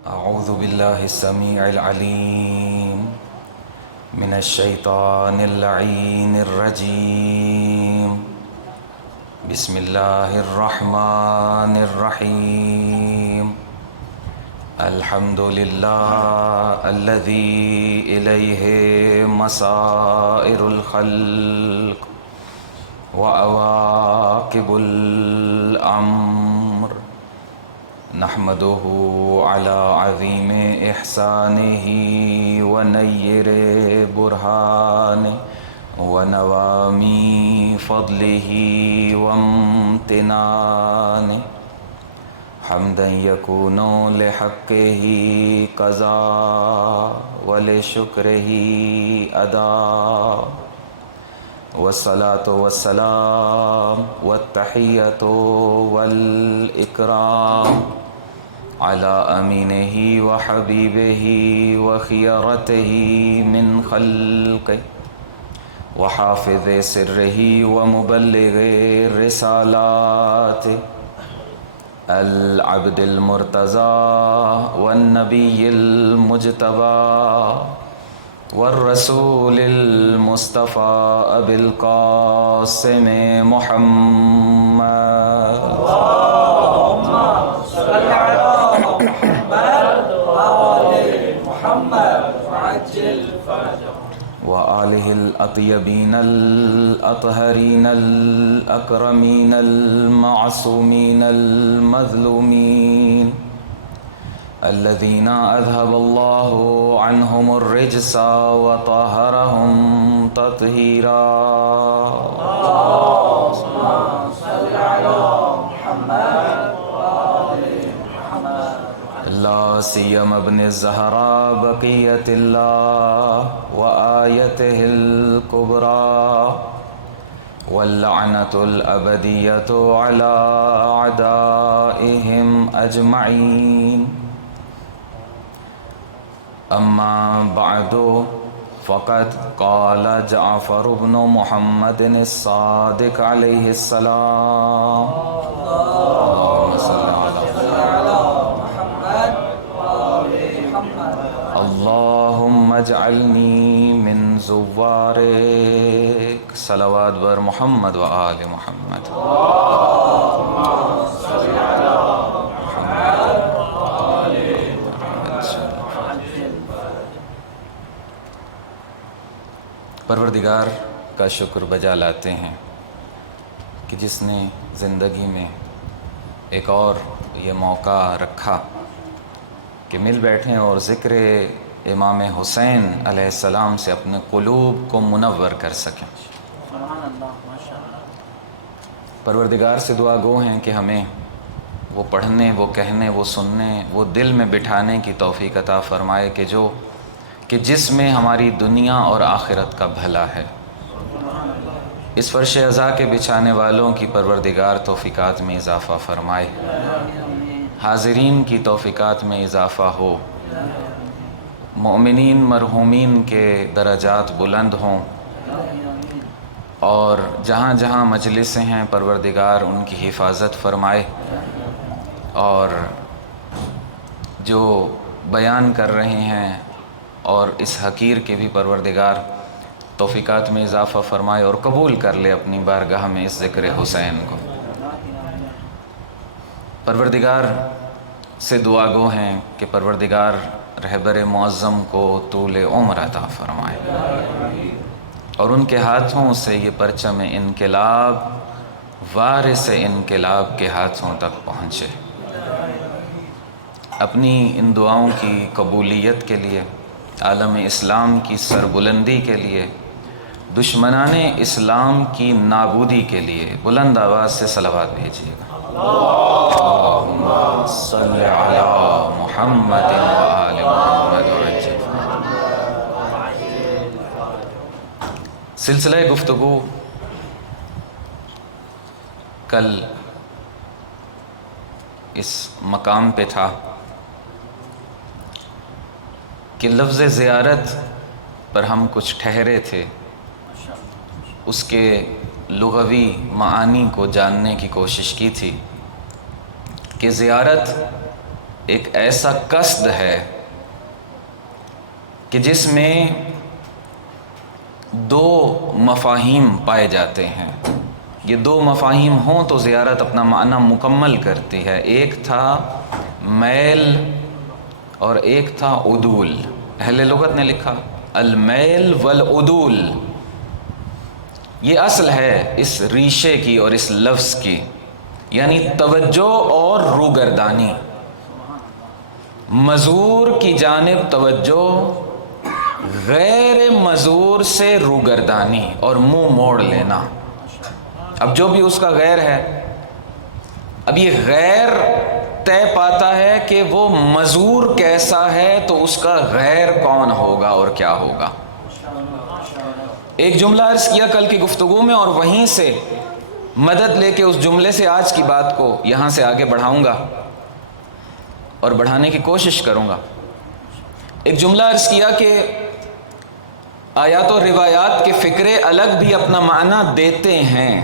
أعوذ بالله السميع العليم من الشيطان اللعين الرجيم. بسم الله الرحمن الرحيم. الحمد لله الذي إليه مصائر الخلق وعواقب الأمر. نحمده على عظيم إحسانه ونير برهانه ونوامي فضله وامتنانه، حمدا يكون لحقه قضاء ولشكره أداء، والصلاة والسلام والتحية والإكرام على أمينه وحبيبه وخيرته من خلقه وحافظ سره ومبلغ رسالاته، العبد المرتضى والنبي المجتبى والرسول المصطفى أبي القاسم محمد. اللهم صل على محمد وآل محمد وعجل فرجهم. وآله الأطيبين الأطهرين الأكرمين المعصومين المظلومين الذين أذهب الله عنهم الرجس وطهرهم تطهيرا. اللهم صل على محمد وآل محمد لا سيما ابن الزهراء بقية الله وآيته الكبرى، واللعنة الأبدية على أعدائهم أجمعين. أما بعد، فقد قال جعفر بن محمد الصادق عليه السلام: اللهم صل على محمد وآل محمد. اللهم اجعلني من زوارك. صلوات بر محمد و آل محمد. اللهم صل على محمد وآل محمد وعجل فرجهم. پروردگار کا شکر بجا لاتے ہیں کہ جس نے زندگی میں ایک اور یہ موقع رکھا کہ مل بیٹھیں اور ذکر امام حسین علیہ السلام سے اپنے قلوب کو منور کر سکیں. سبحان اللہ، ماشاء اللہ. پروردگار سے دعا گو ہیں کہ ہمیں وہ پڑھنے، وہ کہنے، وہ سننے، وہ دل میں بٹھانے کی توفیق عطا فرمائے کہ جس میں ہماری دنیا اور آخرت کا بھلا ہے. اس فرش عزا کے بچھانے والوں کی پروردگار توفیقات میں اضافہ فرمائے، حاضرین کی توفیقات میں اضافہ ہو، مومنین مرحومین کے درجات بلند ہوں، اور جہاں جہاں مجلسیں ہیں پروردگار ان کی حفاظت فرمائے، اور جو بیان کر رہے ہیں اور اس حقیر کے بھی پروردگار توفیقات میں اضافہ فرمائے اور قبول کر لے اپنی بارگاہ میں اس ذکر حسین کو. پروردگار سے دعا گو ہیں کہ پروردگار رہبر معظم کو طول عمر عطا فرمائے اور ان کے ہاتھوں سے یہ پرچم انقلاب وارث انقلاب کے ہاتھوں تک پہنچے. اپنی ان دعاؤں کی قبولیت کے لیے، عالم اسلام کی سربلندی کے لیے، دشمنان اسلام کی نابودی کے لیے بلند آواز سے صلوات بھیجیے گا. اللہم صلی علی محمد و آل محمد وعجل. سلسلہ گفتگو کل اس مقام پہ تھا کہ لفظ زیارت پر ہم کچھ ٹھہرے تھے، اس کے لغوی معانی کو جاننے کی کوشش کی تھی کہ زیارت ایک ایسا قصد ہے کہ جس میں دو مفاہیم پائے جاتے ہیں. یہ دو مفاہیم ہوں تو زیارت اپنا معنی مکمل کرتی ہے. ایک تھا میل اور ایک تھا عدول. اہل لغت نے لکھا المیل والعدول. یہ اصل ہے اس ریشے کی اور اس لفظ کی، یعنی توجہ اور روگردانی. مزور کی جانب توجہ، غیر مزور سے روگردانی اور منہ موڑ لینا. اب جو بھی اس کا غیر ہے، اب یہ غیر طے پاتا ہے کہ وہ مزور کیسا ہے تو اس کا غیر کون ہوگا اور کیا ہوگا. ایک جملہ عرض کیا کل کی گفتگو میں، اور وہیں سے مدد لے کے اس جملے سے آج کی بات کو یہاں سے آگے بڑھاؤں گا اور بڑھانے کی کوشش کروں گا. ایک جملہ عرض کیا کہ آیات و روایات کے فقرے الگ بھی اپنا معنی دیتے ہیں،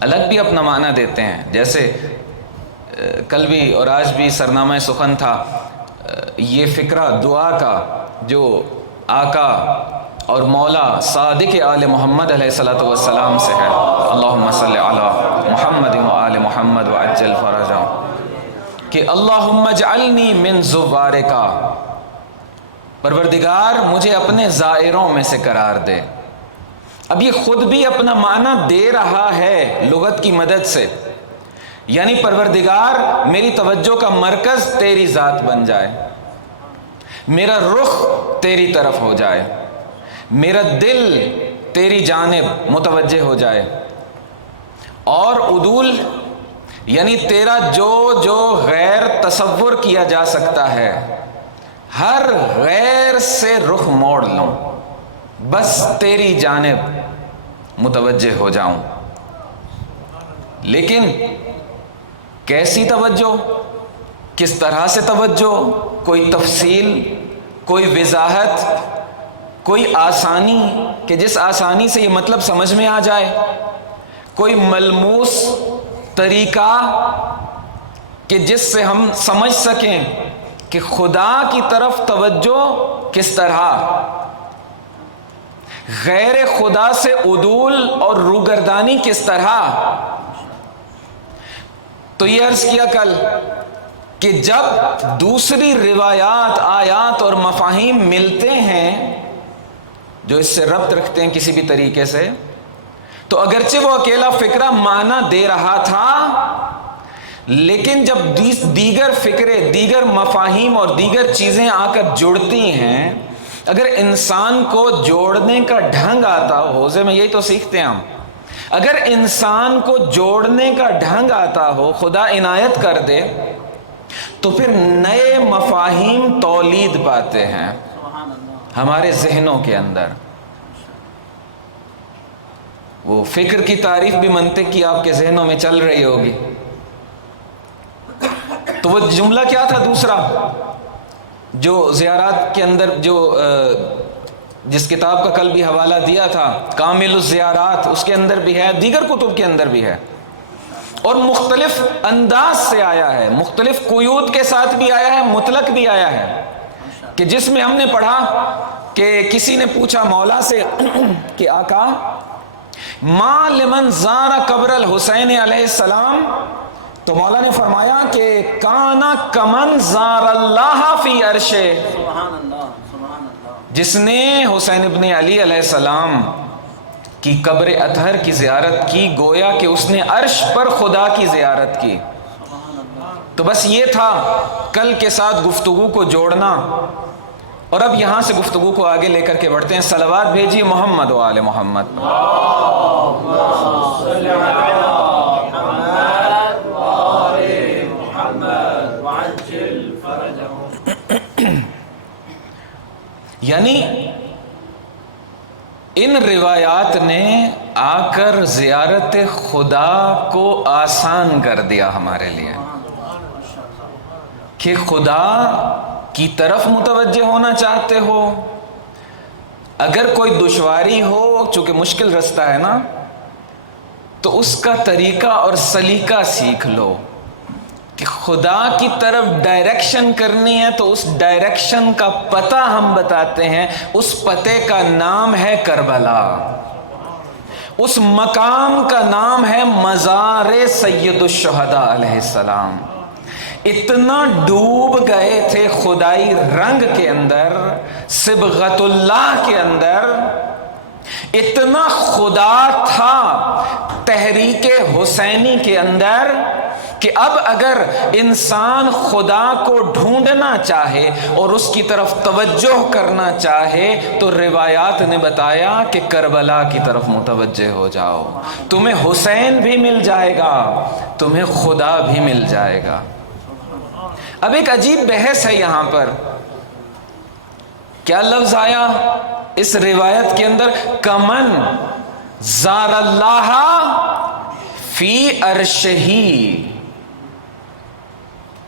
الگ بھی اپنا معنی دیتے ہیں. جیسے کل بھی اور آج بھی سرنامہ سخن تھا یہ فقرہ دعا کا جو آقا اور مولا صادق آل محمد علیہ الصلوۃ والسلام سے ہے. اللہم صلی علی محمد و آل محمد وعجل فرجہ، کہ اللہم اجعلنی من زوارکا، پروردگار مجھے اپنے زائروں میں سے قرار دے. اب یہ خود بھی اپنا معنی دے رہا ہے لغت کی مدد سے، یعنی پروردگار میری توجہ کا مرکز تیری ذات بن جائے، میرا رخ تیری طرف ہو جائے، میرا دل تیری جانب متوجہ ہو جائے. اور عدول یعنی تیرا جو غیر تصور کیا جا سکتا ہے، ہر غیر سے رخ موڑ لوں، بس تیری جانب متوجہ ہو جاؤں. لیکن کیسی توجہ، کس طرح سے توجہ، کوئی تفصیل، کوئی وضاحت، کوئی آسانی کہ جس آسانی سے یہ مطلب سمجھ میں آ جائے، کوئی ملموس طریقہ کہ جس سے ہم سمجھ سکیں کہ خدا کی طرف توجہ کس طرح، غیر خدا سے عدول اور روگردانی کس طرح. تو یہ عرض کیا کل کہ جب دوسری روایات، آیات اور مفاہیم ملتے ہیں جو اس سے ربط رکھتے ہیں کسی بھی طریقے سے، تو اگرچہ وہ اکیلا فقرہ معنی دے رہا تھا، لیکن جب دیگر فقرے، دیگر مفاہیم اور دیگر چیزیں آ کر جڑتی ہیں، اگر انسان کو جوڑنے کا ڈھنگ آتا ہو، حوزے میں یہی تو سیکھتے ہیں ہم، اگر انسان کو جوڑنے کا ڈھنگ آتا ہو، خدا عنایت کر دے، تو پھر نئے مفاہیم تولید پاتے ہیں ہمارے ذہنوں کے اندر. وہ فکر کی تعریف بھی منطق کی آپ کے ذہنوں میں چل رہی ہوگی. تو وہ جملہ کیا تھا دوسرا جو زیارات کے اندر، جو جس کتاب کا کل بھی حوالہ دیا تھا، کامل الزیارات، اس کے اندر بھی ہے، دیگر کتب کے اندر بھی ہے، اور مختلف انداز سے آیا ہے، مختلف قیود کے ساتھ بھی آیا ہے، مطلق بھی آیا ہے. کہ جس میں ہم نے پڑھا کہ کسی نے پوچھا مولا سے کہ آقا ما لمن زار قبر الحسین علیہ السلام، تو مولا نے فرمایا کہ کانا کمن زار اللہ فی عرشے، سبحان اللہ سبحان اللہ. جس نے حسین ابن علی علیہ السلام کی قبر اطہر کی زیارت کی، گویا کہ اس نے عرش پر خدا کی زیارت کی. تو بس یہ تھا کل کے ساتھ گفتگو کو جوڑنا. اور اب یہاں سے گفتگو کو آگے لے کر کے بڑھتے ہیں. صلوات بھیجیے محمد و آل محمد. یعنی ان روایات نے آ کر زیارت خدا کو آسان کر دیا ہمارے لیے کہ خدا کی طرف متوجہ ہونا چاہتے ہو، اگر کوئی دشواری ہو، چونکہ مشکل رستہ ہے نا، تو اس کا طریقہ اور سلیقہ سیکھ لو کہ خدا کی طرف ڈائریکشن کرنی ہے تو اس ڈائریکشن کا پتہ ہم بتاتے ہیں. اس پتے کا نام ہے کربلا. اس مقام کا نام ہے مزار سید الشہداء علیہ السلام. اتنا ڈوب گئے تھے خدائی رنگ کے اندر، صبغت اللہ کے اندر، اتنا خدا تھا تحریک حسینی کے اندر کہ اب اگر انسان خدا کو ڈھونڈنا چاہے اور اس کی طرف توجہ کرنا چاہے تو روایات نے بتایا کہ کربلا کی طرف متوجہ ہو جاؤ. تمہیں حسین بھی مل جائے گا، تمہیں خدا بھی مل جائے گا. اب ایک عجیب بحث ہے یہاں پر. کیا لفظ آیا اس روایت کے اندر؟ کمن زار اللہ فی عرشہ.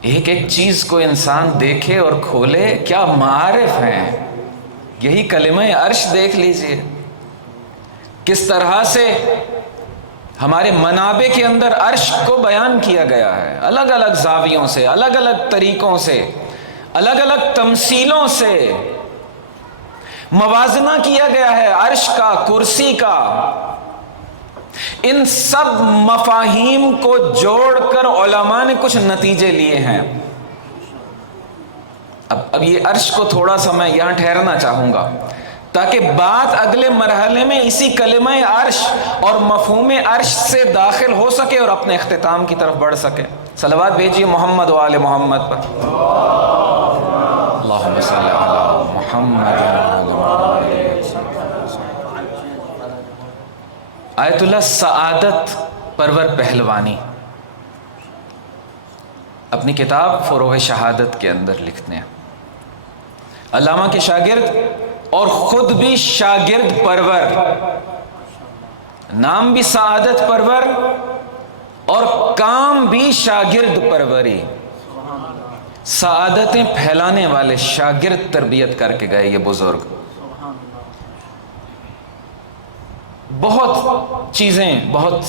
ایک ایک چیز کو انسان دیکھے اور کھولے، کیا معارف ہیں. یہی کلمہ عرش دیکھ لیجئے کس طرح سے ہمارے منابع کے اندر عرش کو بیان کیا گیا ہے، الگ الگ زاویوں سے، الگ الگ طریقوں سے، الگ الگ تمثیلوں سے موازنہ کیا گیا ہے عرش کا، کرسی کا. ان سب مفاہیم کو جوڑ کر علماء نے کچھ نتیجے لیے ہیں. اب یہ عرش کو تھوڑا سا میں یہاں ٹھہرنا چاہوں گا تاکہ بات اگلے مرحلے میں اسی کلمہ عرش اور مفہوم عرش سے داخل ہو سکے اور اپنے اختتام کی طرف بڑھ سکے. صلوات بھیجیے محمد و آل محمد پر. اللہم صلی علی محمد. آیت اللہ سعادت پرور پہلوانی اپنی کتاب فروغ شہادت کے اندر لکھتے ہیں. علامہ کے شاگرد اور خود بھی شاگرد پرور، نام بھی سعادت پرور اور کام بھی شاگرد پروری. سعادتیں پھیلانے والے شاگرد تربیت کر کے گئے یہ بزرگ. بہت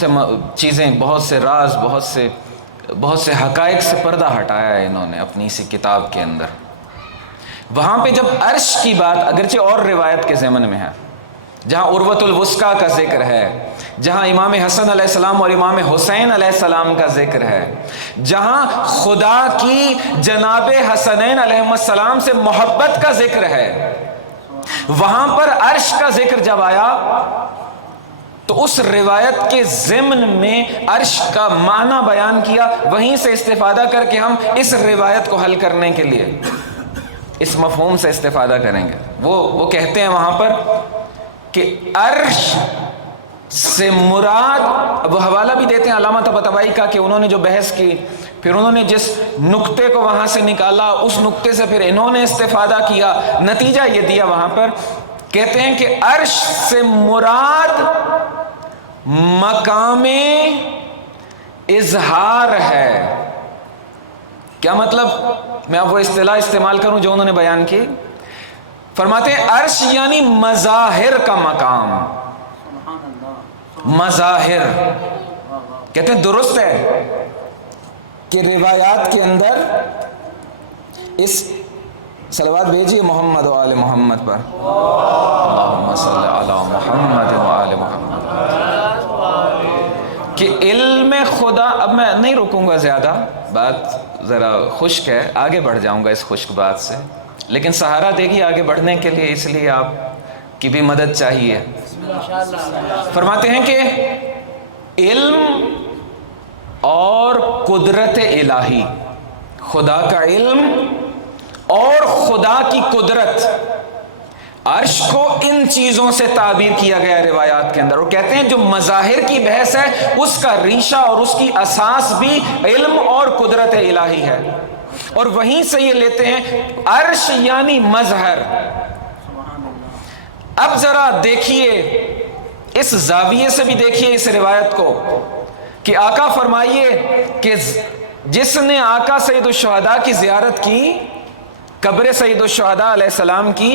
سے راز، بہت سے حقائق سے پردہ ہٹایا ہے انہوں نے اپنی اسی کتاب کے اندر. وہاں پہ جب عرش کی بات اگرچہ اور روایت کے ضمن میں ہے، جہاں عروۃ الوثقیٰ کا ذکر ہے، جہاں امام حسن علیہ السلام اور امام حسین علیہ السلام کا ذکر ہے، جہاں خدا کی جناب حسنین علیہ السلام سے محبت کا ذکر ہے، وہاں پر عرش کا ذکر جب آیا تو اس روایت کے ضمن میں عرش کا معنی بیان کیا. وہیں سے استفادہ کر کے ہم اس روایت کو حل کرنے کے لیے اس مفہوم سے استفادہ کریں گے. وہ کہتے ہیں وہاں پر کہ عرش سے مراد، وہ حوالہ بھی دیتے ہیں علامہ طباطبائی کا کہ انہوں نے جو بحث کی، پھر انہوں نے جس نقطے کو وہاں سے نکالا اس نقطے سے پھر انہوں نے استفادہ کیا، نتیجہ یہ دیا وہاں پر. کہتے ہیں کہ عرش سے مراد مقام اظہار ہے. کیا مطلب؟ میں اب وہ اصطلاح استعمال کروں جو انہوں نے بیان کی. فرماتے ہیں عرش یعنی مظاہر کا مقام. مظاہر کہتے ہیں درست ہے کہ روایات کے اندر اس صلوات بھیجیے محمد و آل محمد پر. اللہم صلی علی محمد و آل محمد. کہ علم خدا، اب میں نہیں رکوں گا زیادہ، بات ذرا خشک ہے، آگے بڑھ جاؤں گا اس خشک بات سے، لیکن سہارا دے گی آگے بڑھنے کے لیے، اس لیے آپ کی بھی مدد چاہیے. فرماتے ہیں کہ علم اور قدرت الہی، خدا کا علم اور خدا کی قدرت، عرش کو ان چیزوں سے تعبیر کیا گیا روایات کے اندر. اور کہتے ہیں جو مظاہر کی بحث ہے اس کا ریشہ اور اس کی اساس بھی علم اور قدرت الہی ہے. اور وہیں سے یہ لیتے ہیں عرش یعنی مظہر. اب ذرا دیکھیے اس زاویے سے بھی دیکھیے اس روایت کو کہ آقا فرمائیے کہ جس نے آقا سید الشہداء کی زیارت کی، قبر سید الشہداء علیہ السلام کی،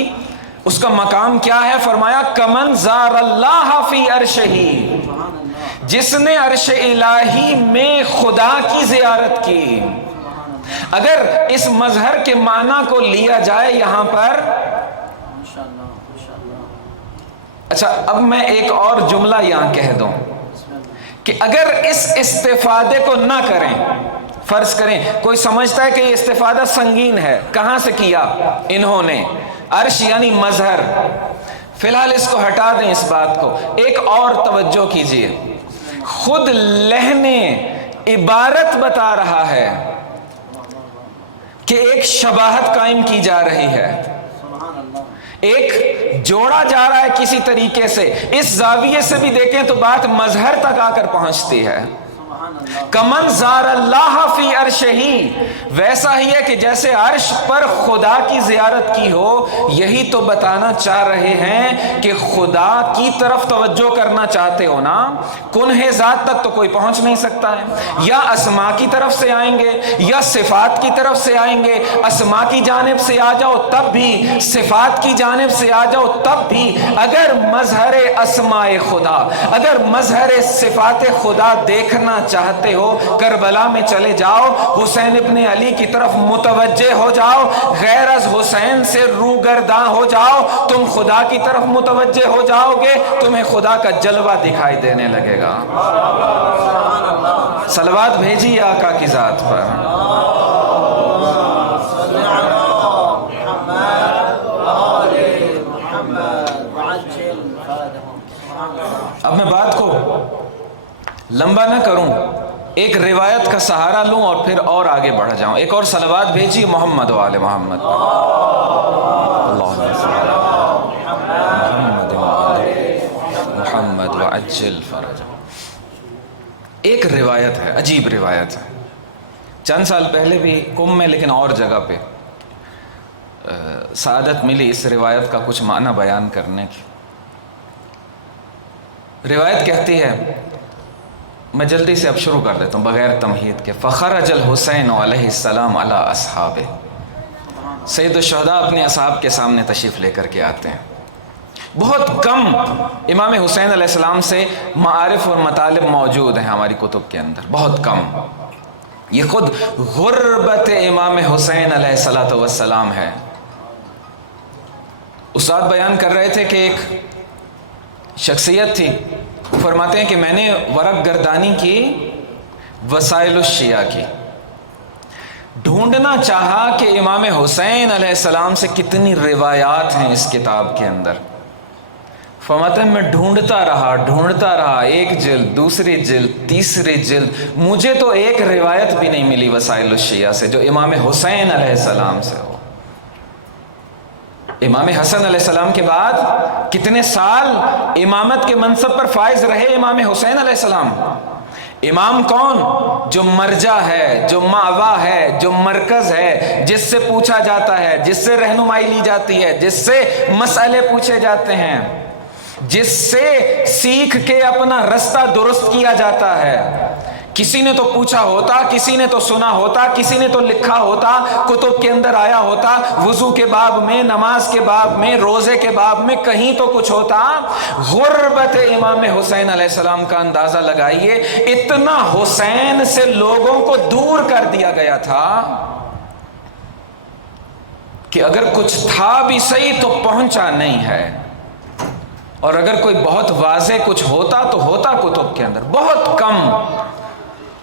اس کا مقام کیا ہے؟ فرمایا کمن زار اللہ فی عرشہ، جس نے عرش الہی میں خدا کی زیارت کی. اگر اس مظہر کے معنی کو لیا جائے یہاں پر، انشاءاللہ انشاءاللہ. اچھا اب میں ایک اور جملہ یہاں کہہ دوں بسم اللہ. کہ اگر اس استفادے کو نہ کریں، فرض کریں کوئی سمجھتا ہے کہ یہ استفادہ سنگین ہے، کہاں سے کیا انہوں نے؟ عرش یعنی مظہر. فی الحال اس کو ہٹا دیں اس بات کو. ایک اور توجہ کیجئے، خود لحن عبارت بتا رہا ہے کہ ایک شباہت قائم کی جا رہی ہے، سبحان اللہ. ایک جوڑا جا رہا ہے کسی طریقے سے. اس زاویے سے بھی دیکھیں تو بات مظہر تک آ کر پہنچتی ہے. سبحان اللہ. کمن زار اللہ فی عرشہ، ویسا ہی ہے کہ جیسے عرش پر خدا کی زیارت کی ہو. یہی تو بتانا چاہ رہے ہیں کہ خدا کی طرف توجہ کرنا چاہتے ہو نا، کنہ ذات تک تو کوئی پہنچ نہیں سکتا ہے. یا اسما کی طرف سے آئیں گے یا صفات کی طرف سے آئیں گے. اسما کی جانب سے آ جاؤ تب بھی، صفات کی جانب سے آ جاؤ تب بھی. اگر مظہر اسماء خدا، اگر مظہر صفات خدا دیکھنا چاہتے ہو، کربلا میں چلے جاؤ، حسین ابن علی کی طرف متوجہ ہو جاؤ، غیر از حسین سے روگرداں ہو جاؤ، تم خدا کی طرف متوجہ ہو جاؤ گے، تمہیں خدا کا جلوہ دکھائی دینے لگے گا. صلوات بھیجیے آقا کی ذات پر. صلی اللہ محمد وآل محمد وعجل فرجهم. سبحان اللہ. اب میں بات کو لمبا نہ کروں، ایک روایت کا سہارا لوں اور پھر اور آگے بڑھ جاؤں. ایک اور صلوات بھیجیے محمد و آل محمد. اللہم صلی محمد و آل محمد وعجل فرجهم. ایک روایت ہے، عجیب روایت ہے، چند سال پہلے بھی قم میں لیکن اور جگہ پہ سعادت ملی اس روایت کا کچھ معنی بیان کرنے کی. روایت کہتی ہے، میں جلدی سے اب شروع کر دیتا ہوں بغیر تمہید کے. فخرج الحسین علیہ السلام علی اصحابہ. سید الشہداء اپنے اصحاب کے سامنے تشریف لے کر کے آتے ہیں. بہت کم امام حسین علیہ السلام سے معارف اور مطالب موجود ہیں ہماری کتب کے اندر، بہت کم. یہ خود غربت امام حسین علیہ السلام ہے. استاد بیان کر رہے تھے کہ ایک شخصیت تھی، فرماتے ہیں کہ میں نے ورق گردانی کی، وسائل الشیعہ کی، ڈھونڈنا چاہا کہ امام حسین علیہ السلام سے کتنی روایات ہیں اس کتاب کے اندر. فرماتے ہیں میں ڈھونڈتا رہا، ایک جلد، دوسری جلد، تیسری جلد، مجھے تو ایک روایت بھی نہیں ملی وسائل الشیعہ سے جو امام حسین علیہ السلام سے ہو. امام حسن علیہ السلام کے بعد کتنے سال امامت کے منصب پر فائز رہے امام حسین علیہ السلام. امام کون؟ جو مرجع ہے، جو مأوا ہے، جو مرکز ہے، جس سے پوچھا جاتا ہے، جس سے رہنمائی لی جاتی ہے، جس سے مسئلے پوچھے جاتے ہیں، جس سے سیکھ کے اپنا رستہ درست کیا جاتا ہے. کسی نے تو پوچھا ہوتا، کسی نے تو سنا ہوتا، کسی نے تو لکھا ہوتا، کتب کے اندر آیا ہوتا، وضو کے باب میں، نماز کے باب میں، روزے کے باب میں کہیں تو کچھ ہوتا. غربت امام حسین علیہ السلام کا اندازہ لگائیے، اتنا حسین سے لوگوں کو دور کر دیا گیا تھا کہ اگر کچھ تھا بھی صحیح تو پہنچا نہیں ہے، اور اگر کوئی بہت واضح کچھ ہوتا تو ہوتا کتب کے اندر، بہت کم.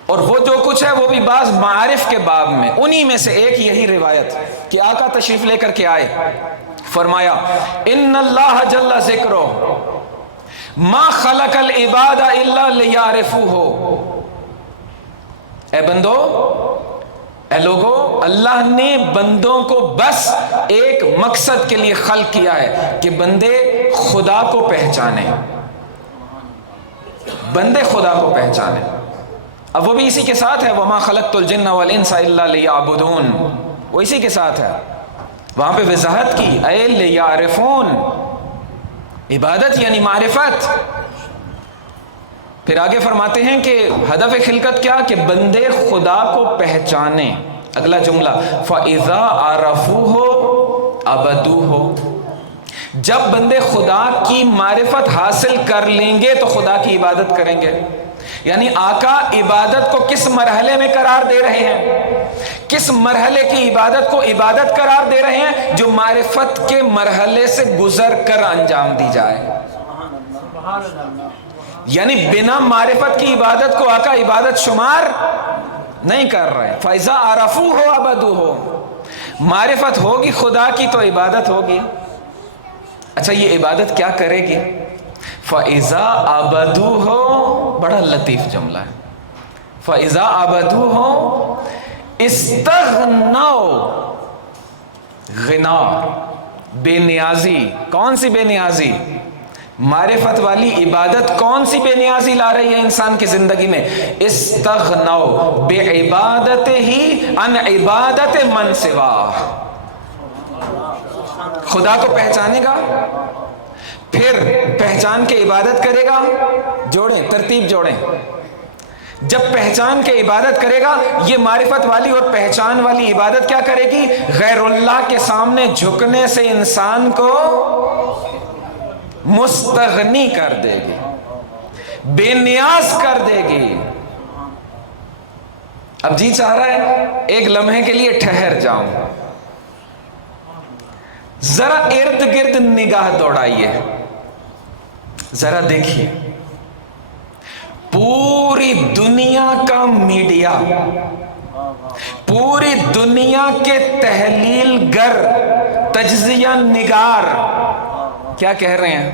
اور وہ جو کچھ ہے وہ بھی بعض معارف کے باب میں. انہی میں سے ایک یہی روایت کہ آقا تشریف لے کر کے آئے، فرمایا ان اللہ جل ذکرہ ما خلق العباد الا لیعرفوہ. اے بندو، اے لوگو، اللہ نے بندوں کو بس ایک مقصد کے لیے خلق کیا ہے کہ بندے خدا کو پہچانے، بندے خدا کو پہچانے. اب وہ بھی اسی کے ساتھ ہے، وما خلقت الجن والانس الا لیعبدون، وہ اسی کے ساتھ ہے. وہاں پہ وضاحت کی، اے لیعرفون، عبادت یعنی معرفت. پھر آگے فرماتے ہیں کہ ہدف خلقت کیا؟ کہ بندے خدا کو پہچانے. اگلا جملہ فَإِذَا عَرَفُوهُ عَبَدُوهُ، جب بندے خدا کی معرفت حاصل کر لیں گے تو خدا کی عبادت کریں گے. یعنی آقا عبادت کو کس مرحلے میں قرار دے رہے ہیں؟ کس مرحلے کی عبادت کو عبادت قرار دے رہے ہیں؟ جو معرفت کے مرحلے سے گزر کر انجام دی جائے. یعنی بنا معرفت کی عبادت کو آقا عبادت شمار نہیں کر رہے. فَإِذَا عَرَفُوهُ عَبَدُوهُ. معرفت ہوگی خدا کی تو عبادت ہوگی. اچھا یہ عبادت کیا کرے گی؟ فَإِذَا عَبَدُوهُ، بڑا لطیف جملہ ہے. فَإِذَا عَبَدُوهُ اِسْتَغْنَوْا. غنا، بے نیازی. کون سی بے نیازی؟ معرفت والی عبادت کون سی بے نیازی لا رہی ہے انسان کی زندگی میں؟ استغنوا بعبادتہ عن عبادت من سواہ. خدا کو پہچانے گا، پھر پہچان کے عبادت کرے گا. جوڑیں، ترتیب جوڑیں. جب پہچان کے عبادت کرے گا، یہ معرفت والی اور پہچان والی عبادت کیا کرے گی؟ غیر اللہ کے سامنے جھکنے سے انسان کو مستغنی کر دے گی، بے نیاز کر دے گی. اب جی چاہ رہا ہے ایک لمحے کے لیے ٹھہر جاؤں، ذرا ارد گرد نگاہ دوڑائیے، ذرا دیکھیے پوری دنیا کا میڈیا، پوری دنیا کے تحلیل گر، تجزیہ نگار کیا کہہ رہے ہیں؟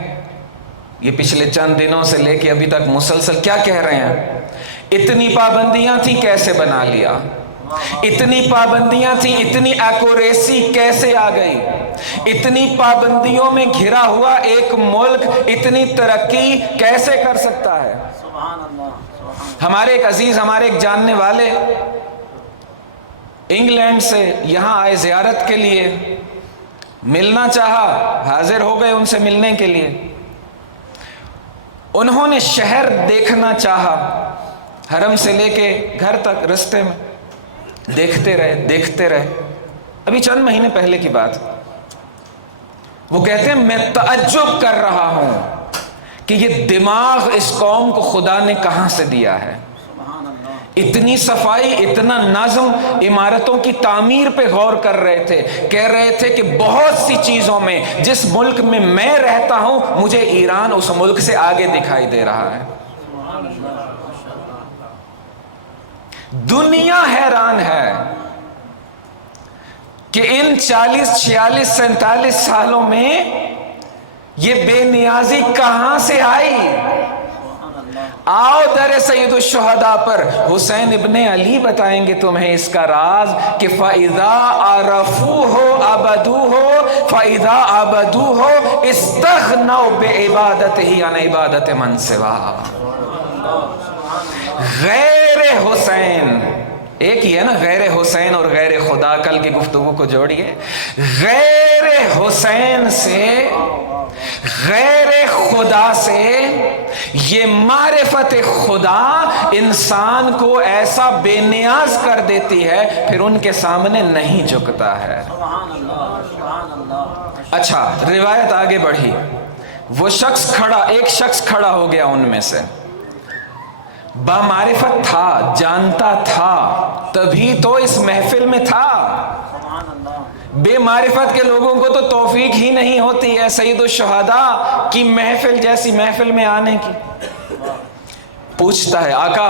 یہ پچھلے چند دنوں سے لے کے ابھی تک مسلسل کیا کہہ رہے ہیں؟ اتنی پابندیاں تھی کیسے بنا لیا؟ اتنی پابندیاں تھی، اتنی ایکوریسی کیسے آ گئی؟ اتنی پابندیوں میں گھرا ہوا ایک ملک اتنی ترقی کیسے کر سکتا ہے؟ ہمارے ایک عزیز، ہمارے ایک جاننے والے انگلینڈ سے یہاں آئے زیارت کے لیے، ملنا چاہا، حاضر ہو گئے ان سے ملنے کے لیے. انہوں نے شہر دیکھنا چاہا، حرم سے لے کے گھر تک رستے میں دیکھتے رہے. ابھی چند مہینے پہلے کی بات. وہ کہتے ہیں میں تعجب کر رہا ہوں کہ یہ دماغ اس قوم کو خدا نے کہاں سے دیا ہے. اتنی صفائی، اتنا نظم، عمارتوں کی تعمیر پہ غور کر رہے تھے. کہہ رہے تھے کہ بہت سی چیزوں میں جس ملک میں میں رہتا ہوں مجھے ایران اس ملک سے آگے دکھائی دے رہا ہے. دنیا حیران ہے کہ ان 40، 46، 47 سالوں میں یہ بے نیازی کہاں سے آئی. آؤ در سید الشہداء پر حسین ابن علی بتائیں گے تمہیں اس کا راز کہ فَإِذَا عَرَفُوهُ عَبَدُوهُ فَإِذَا عَبَدُوهُ اسْتَغْنَوْا بِعِبَادَتِهِ عَنْ عِبَادَتِ مَنْ سِوَاهُ. غیر حسین ایک ہی ہے نا، غیر حسین اور غیر خدا. کل کی گفتگو کو جوڑیے. غیر حسین سے، غیر خدا سے یہ معرفت خدا انسان کو ایسا بے نیاز کر دیتی ہے پھر ان کے سامنے نہیں جھکتا ہے. اچھا روایت آگے بڑھی. وہ شخص کھڑا، ایک شخص کھڑا ہو گیا ان میں سے، بامعرفت تھا، جانتا تھا، تبھی تو اس محفل میں تھا. بے معرفت کے لوگوں کو تو توفیق ہی نہیں ہوتی ہے سید الشہداء کی محفل جیسی محفل میں آنے کی. پوچھتا ہے آقا،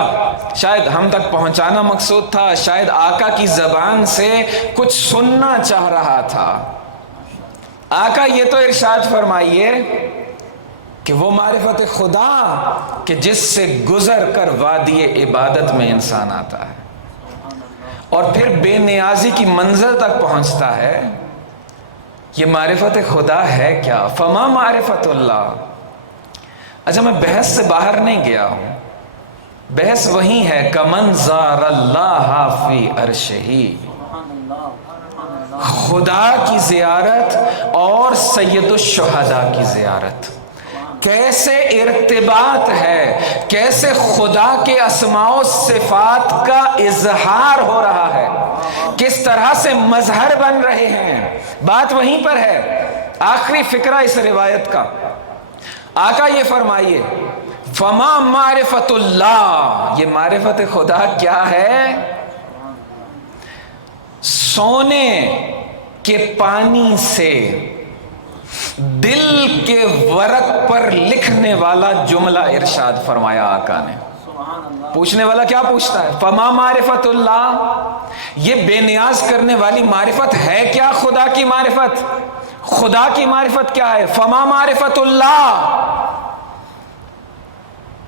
شاید ہم تک پہنچانا مقصود تھا، شاید آقا کی زبان سے کچھ سننا چاہ رہا تھا. آقا یہ تو ارشاد فرمائیے کہ وہ معرفت خدا کہ جس سے گزر کر وادی عبادت میں انسان آتا ہے اور پھر بے نیازی کی منزل تک پہنچتا ہے، یہ معرفت خدا ہے کیا؟ فما معرفت اللہ. اچھا میں بحث سے باہر نہیں گیا ہوں، بحث وہی ہے کمن زار اللہ فی عرشہ. خدا کی زیارت اور سید الشہداء کی زیارت کیسے ارتباط ہے، کیسے خدا کے اسماء و صفات کا اظہار ہو رہا ہے، کس طرح سے مظہر بن رہے ہیں. بات وہیں پر ہے. آخری فقرہ اس روایت کا، آقا یہ فرمائیے فما معرفت اللہ، یہ معرفت خدا کیا ہے؟ سونے کے پانی سے دل کے ورق پر لکھنے والا جملہ ارشاد فرمایا آقا نے۔ پوچھنے والا کیا پوچھتا ہے؟ فما معرفت اللہ، یہ بے نیاز کرنے والی معرفت ہے کیا؟ خدا کی معرفت۔ خدا کی معرفت کیا ہے؟ فما معرفت اللہ،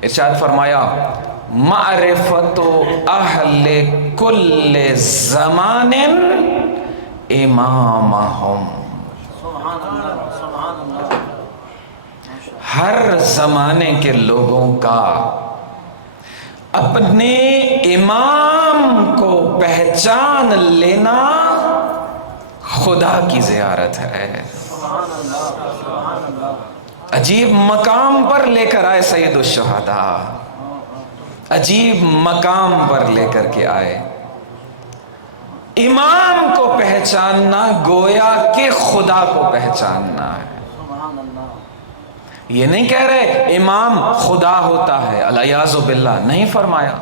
ارشاد فرمایا معرفت اہل کل زمان امامہم، ہر زمانے کے لوگوں کا اپنے امام کو پہچان لینا خدا کی زیارت ہے۔ عجیب مقام پر لے کر آئے سید الشہداء، عجیب مقام پر لے کر کے آئے۔ امام کو پہچاننا گویا کہ خدا کو پہچاننا ہے۔ یہ نہیں کہہ رہے امام خدا ہوتا ہے، الیاذ باللہ، نہیں فرمایا۔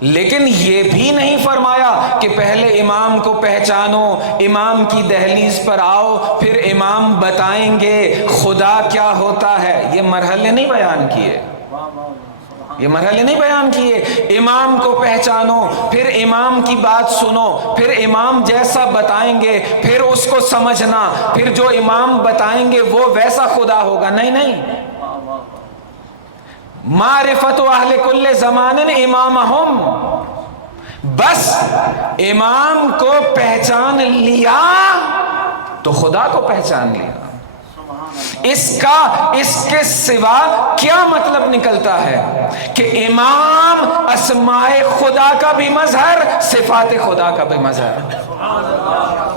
لیکن یہ بھی نہیں فرمایا کہ پہلے امام کو پہچانو، امام کی دہلیز پر آؤ، پھر امام بتائیں گے خدا کیا ہوتا ہے۔ یہ مرحلے نہیں بیان کیے، یہ مرحلے نہیں بیان کیے۔ امام کو پہچانو، پھر امام کی بات سنو، پھر امام جیسا بتائیں گے پھر اس کو سمجھنا، پھر جو امام بتائیں گے وہ ویسا خدا ہوگا۔ نہیں نہیں، معرفت اہل کل زمان امامہم، بس امام کو پہچان لیا تو خدا کو پہچان لیا۔ اس کے سوا کیا مطلب نکلتا ہے کہ امام اسماء خدا کا بھی مظہر، صفات خدا کا بھی مظہر،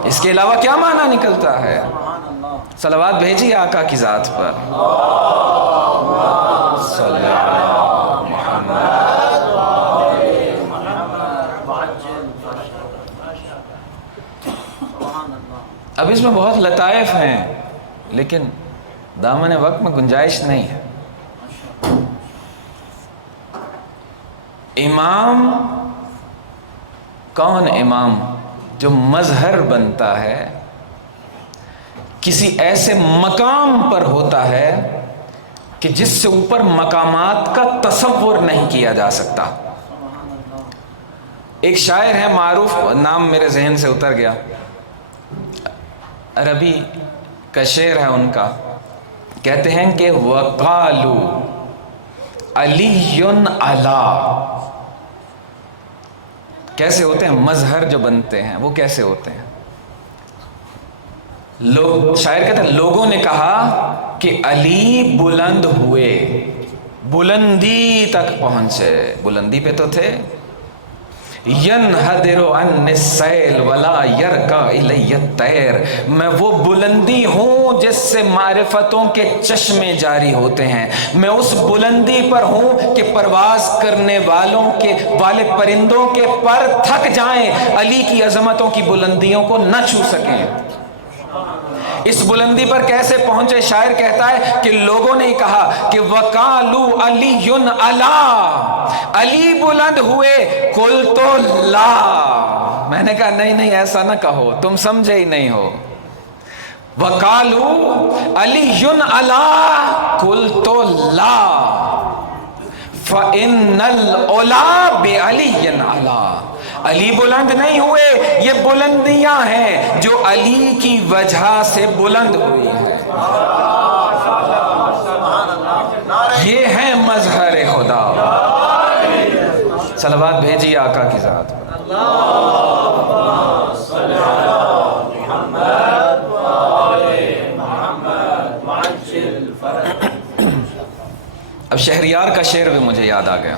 اس کے علاوہ کیا معنی نکلتا ہے؟ صلوات بھیجیے آقا کی ذات پر، صلی اللہ محمد۔ اب اس میں بہت لطائف ہیں لیکن دامن وقت میں گنجائش نہیں ہے۔ امام کون؟ امام جو مظہر بنتا ہے، کسی ایسے مقام پر ہوتا ہے کہ جس سے اوپر مقامات کا تصور نہیں کیا جا سکتا۔ ایک شاعر ہے معروف، نام میرے ذہن سے اتر گیا، عربی کا شعر ہے ان کا، کہتے ہیں کہ وَقَالُوا عَلِيٌّ عَلَىٰ، کیسے ہوتے ہیں مظہر جو بنتے ہیں وہ کیسے ہوتے ہیں؟ شاعر کہتے ہیں لوگوں نے کہا کہ علی بلند ہوئے، بلندی تک پہنچے، بلندی پہ تو تھے، ينحدر عن السیل ولا یرکا الی الطیر، میں وہ بلندی ہوں جس سے معرفتوں کے چشمے جاری ہوتے ہیں، میں اس بلندی پر ہوں کہ پرواز کرنے والے پرندوں کے پر تھک جائیں، علی کی عظمتوں کی بلندیوں کو نہ چھو سکیں۔ اس بلندی پر کیسے پہنچے؟ شاعر کہتا ہے کہ لوگوں نے کہا کہ وَقَالُوا عَلِيٌّ عَلَىٰ، علی بلند ہوئے، قُلْتُ لَا، میں نے کہا نہیں نہیں ایسا نہ کہو، تم سمجھے ہی نہیں ہو۔ وَقَالُوا عَلِيٌّ عَلَىٰ قُلْتُ لَا فَإِنَّ الْعُلَىٰ بِعَلِيٍّ عَلَىٰ، علی بلند نہیں ہوئے، یہ بلندیاں ہیں جو علی کی وجہ سے بلند ہوئی ہیں، یہ ہے مظہر خدا۔ صلوات بھیجیے آقا کی ذات پر۔ اب شہریار کا شعر بھی مجھے یاد آ گیا۔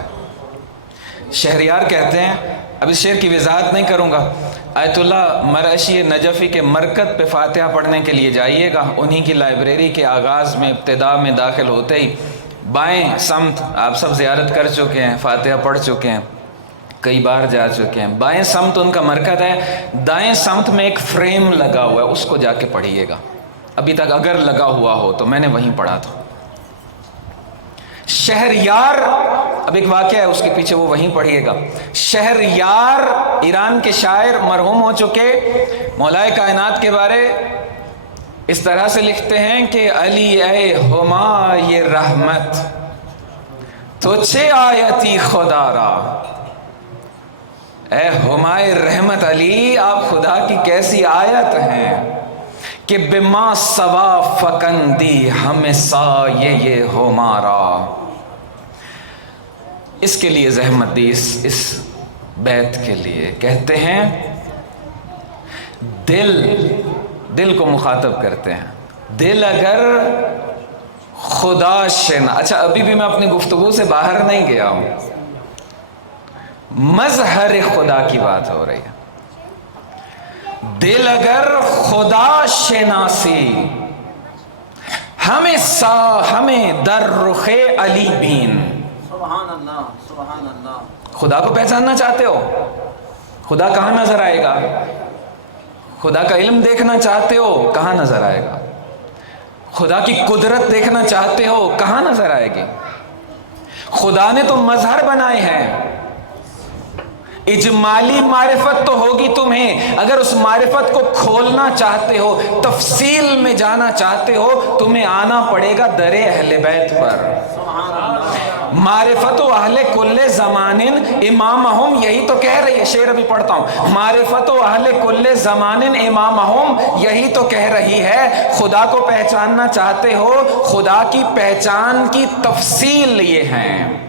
شہریار کہتے ہیں، اب اس شعر کی وضاحت نہیں کروں گا، آیت اللہ مرعشی نجفی کے مرکز پہ فاتحہ پڑھنے کے لیے جائیے گا، انہی کی لائبریری کے آغاز میں ابتدا میں داخل ہوتے ہی بائیں سمت، آپ سب زیارت کر چکے ہیں، فاتحہ پڑھ چکے ہیں، کئی بار جا چکے ہیں، بائیں سمت ان کا مرکز ہے، دائیں سمت میں ایک فریم لگا ہوا ہے، اس کو جا کے پڑھیے گا، ابھی تک اگر لگا ہوا ہو تو، میں نے وہیں پڑھا تھا۔ شہریار، اب ایک واقعہ ہے اس کے پیچھے، وہ وہیں پڑھیے گا. شہریار ایران کے شاعر مرحوم ہو چکے، مولا کائنات کے بارے اس طرح سے لکھتے ہیں کہ علی اے ہما یہ رحمت تجھے آیتی خدا را. اے ہمائے رحمت علی، آپ خدا کی کیسی آیت ہیں کہ بما سوا فکندی ہمیں سایہ یہ ہمارا. اس کے لیے زحمت دی، اس بیت کے لیے. کہتے ہیں دل کو مخاطب کرتے ہیں. دل اگر خدا شنا، اچھا ابھی بھی میں اپنی گفتگو سے باہر نہیں گیا ہوں، مظہر خدا کی بات ہو رہی ہے. دل اگر خدا شناسی ہمیں در رخ علی بین. سبحان اللہ سبحان اللہ. خدا کو پہچاننا چاہتے ہو؟ خدا کہاں نظر آئے گا؟ خدا کا علم دیکھنا چاہتے ہو؟ کہاں نظر آئے گا؟ خدا کی قدرت دیکھنا چاہتے ہو؟ کہاں نظر آئے گی؟ خدا نے تو مظہر بنائے ہیں. اجمالی معرفت تو ہوگی تمہیں، اگر اس معرفت کو کھولنا چاہتے ہو، تفصیل میں جانا چاہتے ہو، تمہیں آنا پڑے گا در اہل بیت پر. معرفت و اہل کل زمان امامہم، یہی تو کہہ رہی ہے، شعر ابھی پڑھتا ہوں. معرفت و اہل کل زمان امامہم، یہی تو کہہ رہی ہے. خدا کو پہچاننا چاہتے ہو، خدا کی پہچان کی تفصیل یہ ہیں.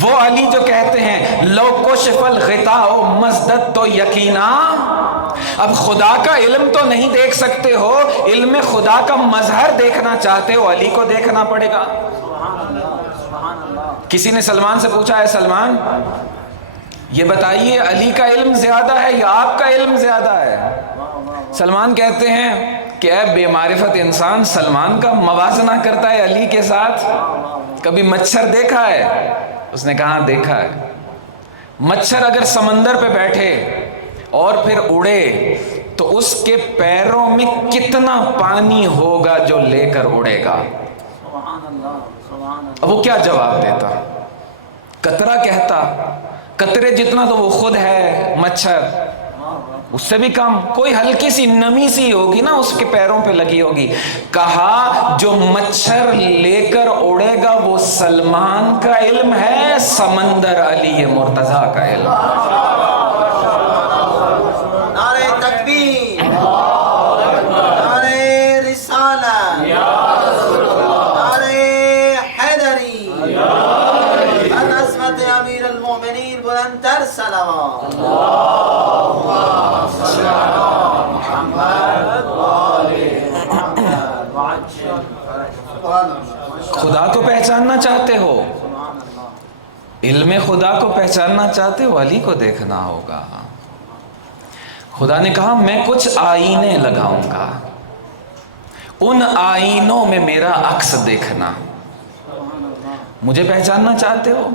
وہ علی جو کہتے ہیں لو کشف الغطاء مزدد تو یقینا. اب خدا کا علم تو نہیں دیکھ سکتے ہو، علم خدا کا مظہر دیکھنا چاہتے ہو، علی کو دیکھنا پڑے گا. کسی نے سلمان سے پوچھا ہے سلمان یہ بتائیے علی کا علم زیادہ ہے یا آپ کا علم زیادہ ہے؟ سلمان کہتے ہیں کہ اے بے معرفت انسان، سلمان کا موازنہ کرتا ہے علی کے ساتھ. کبھی مچھر دیکھا ہے؟ اس نے کہا دیکھا ہے. مچھر اگر سمندر پہ بیٹھے اور پھر اڑے تو اس کے پیروں میں کتنا پانی ہوگا جو لے کر اڑے گا؟ اب وہ کیا جواب دیتا؟ قطرہ کہتا، قطرے جتنا تو وہ خود ہے مچھر، اس سے بھی کم، کوئی ہلکی سی نمی سی ہوگی نا اس کے پیروں پہ لگی ہوگی. کہا جو مچھر لے کر اڑے گا وہ سلمان کا علم ہے، سمندر علی مرتضیٰ کا علم. نعرہ تکبیر، نعرہ رسالہ، نعرہ حیدری، عظمت امیر المومنین، بلندتر صلوات. خدا کو پہچاننا چاہتے ہو، علم خدا کو پہچاننا چاہتے ہو، علی کو دیکھنا ہوگا. خدا نے کہا میں کچھ آئینے لگاؤں گا، ان آئینوں میں میرا عکس دیکھنا. مجھے پہچاننا چاہتے ہو،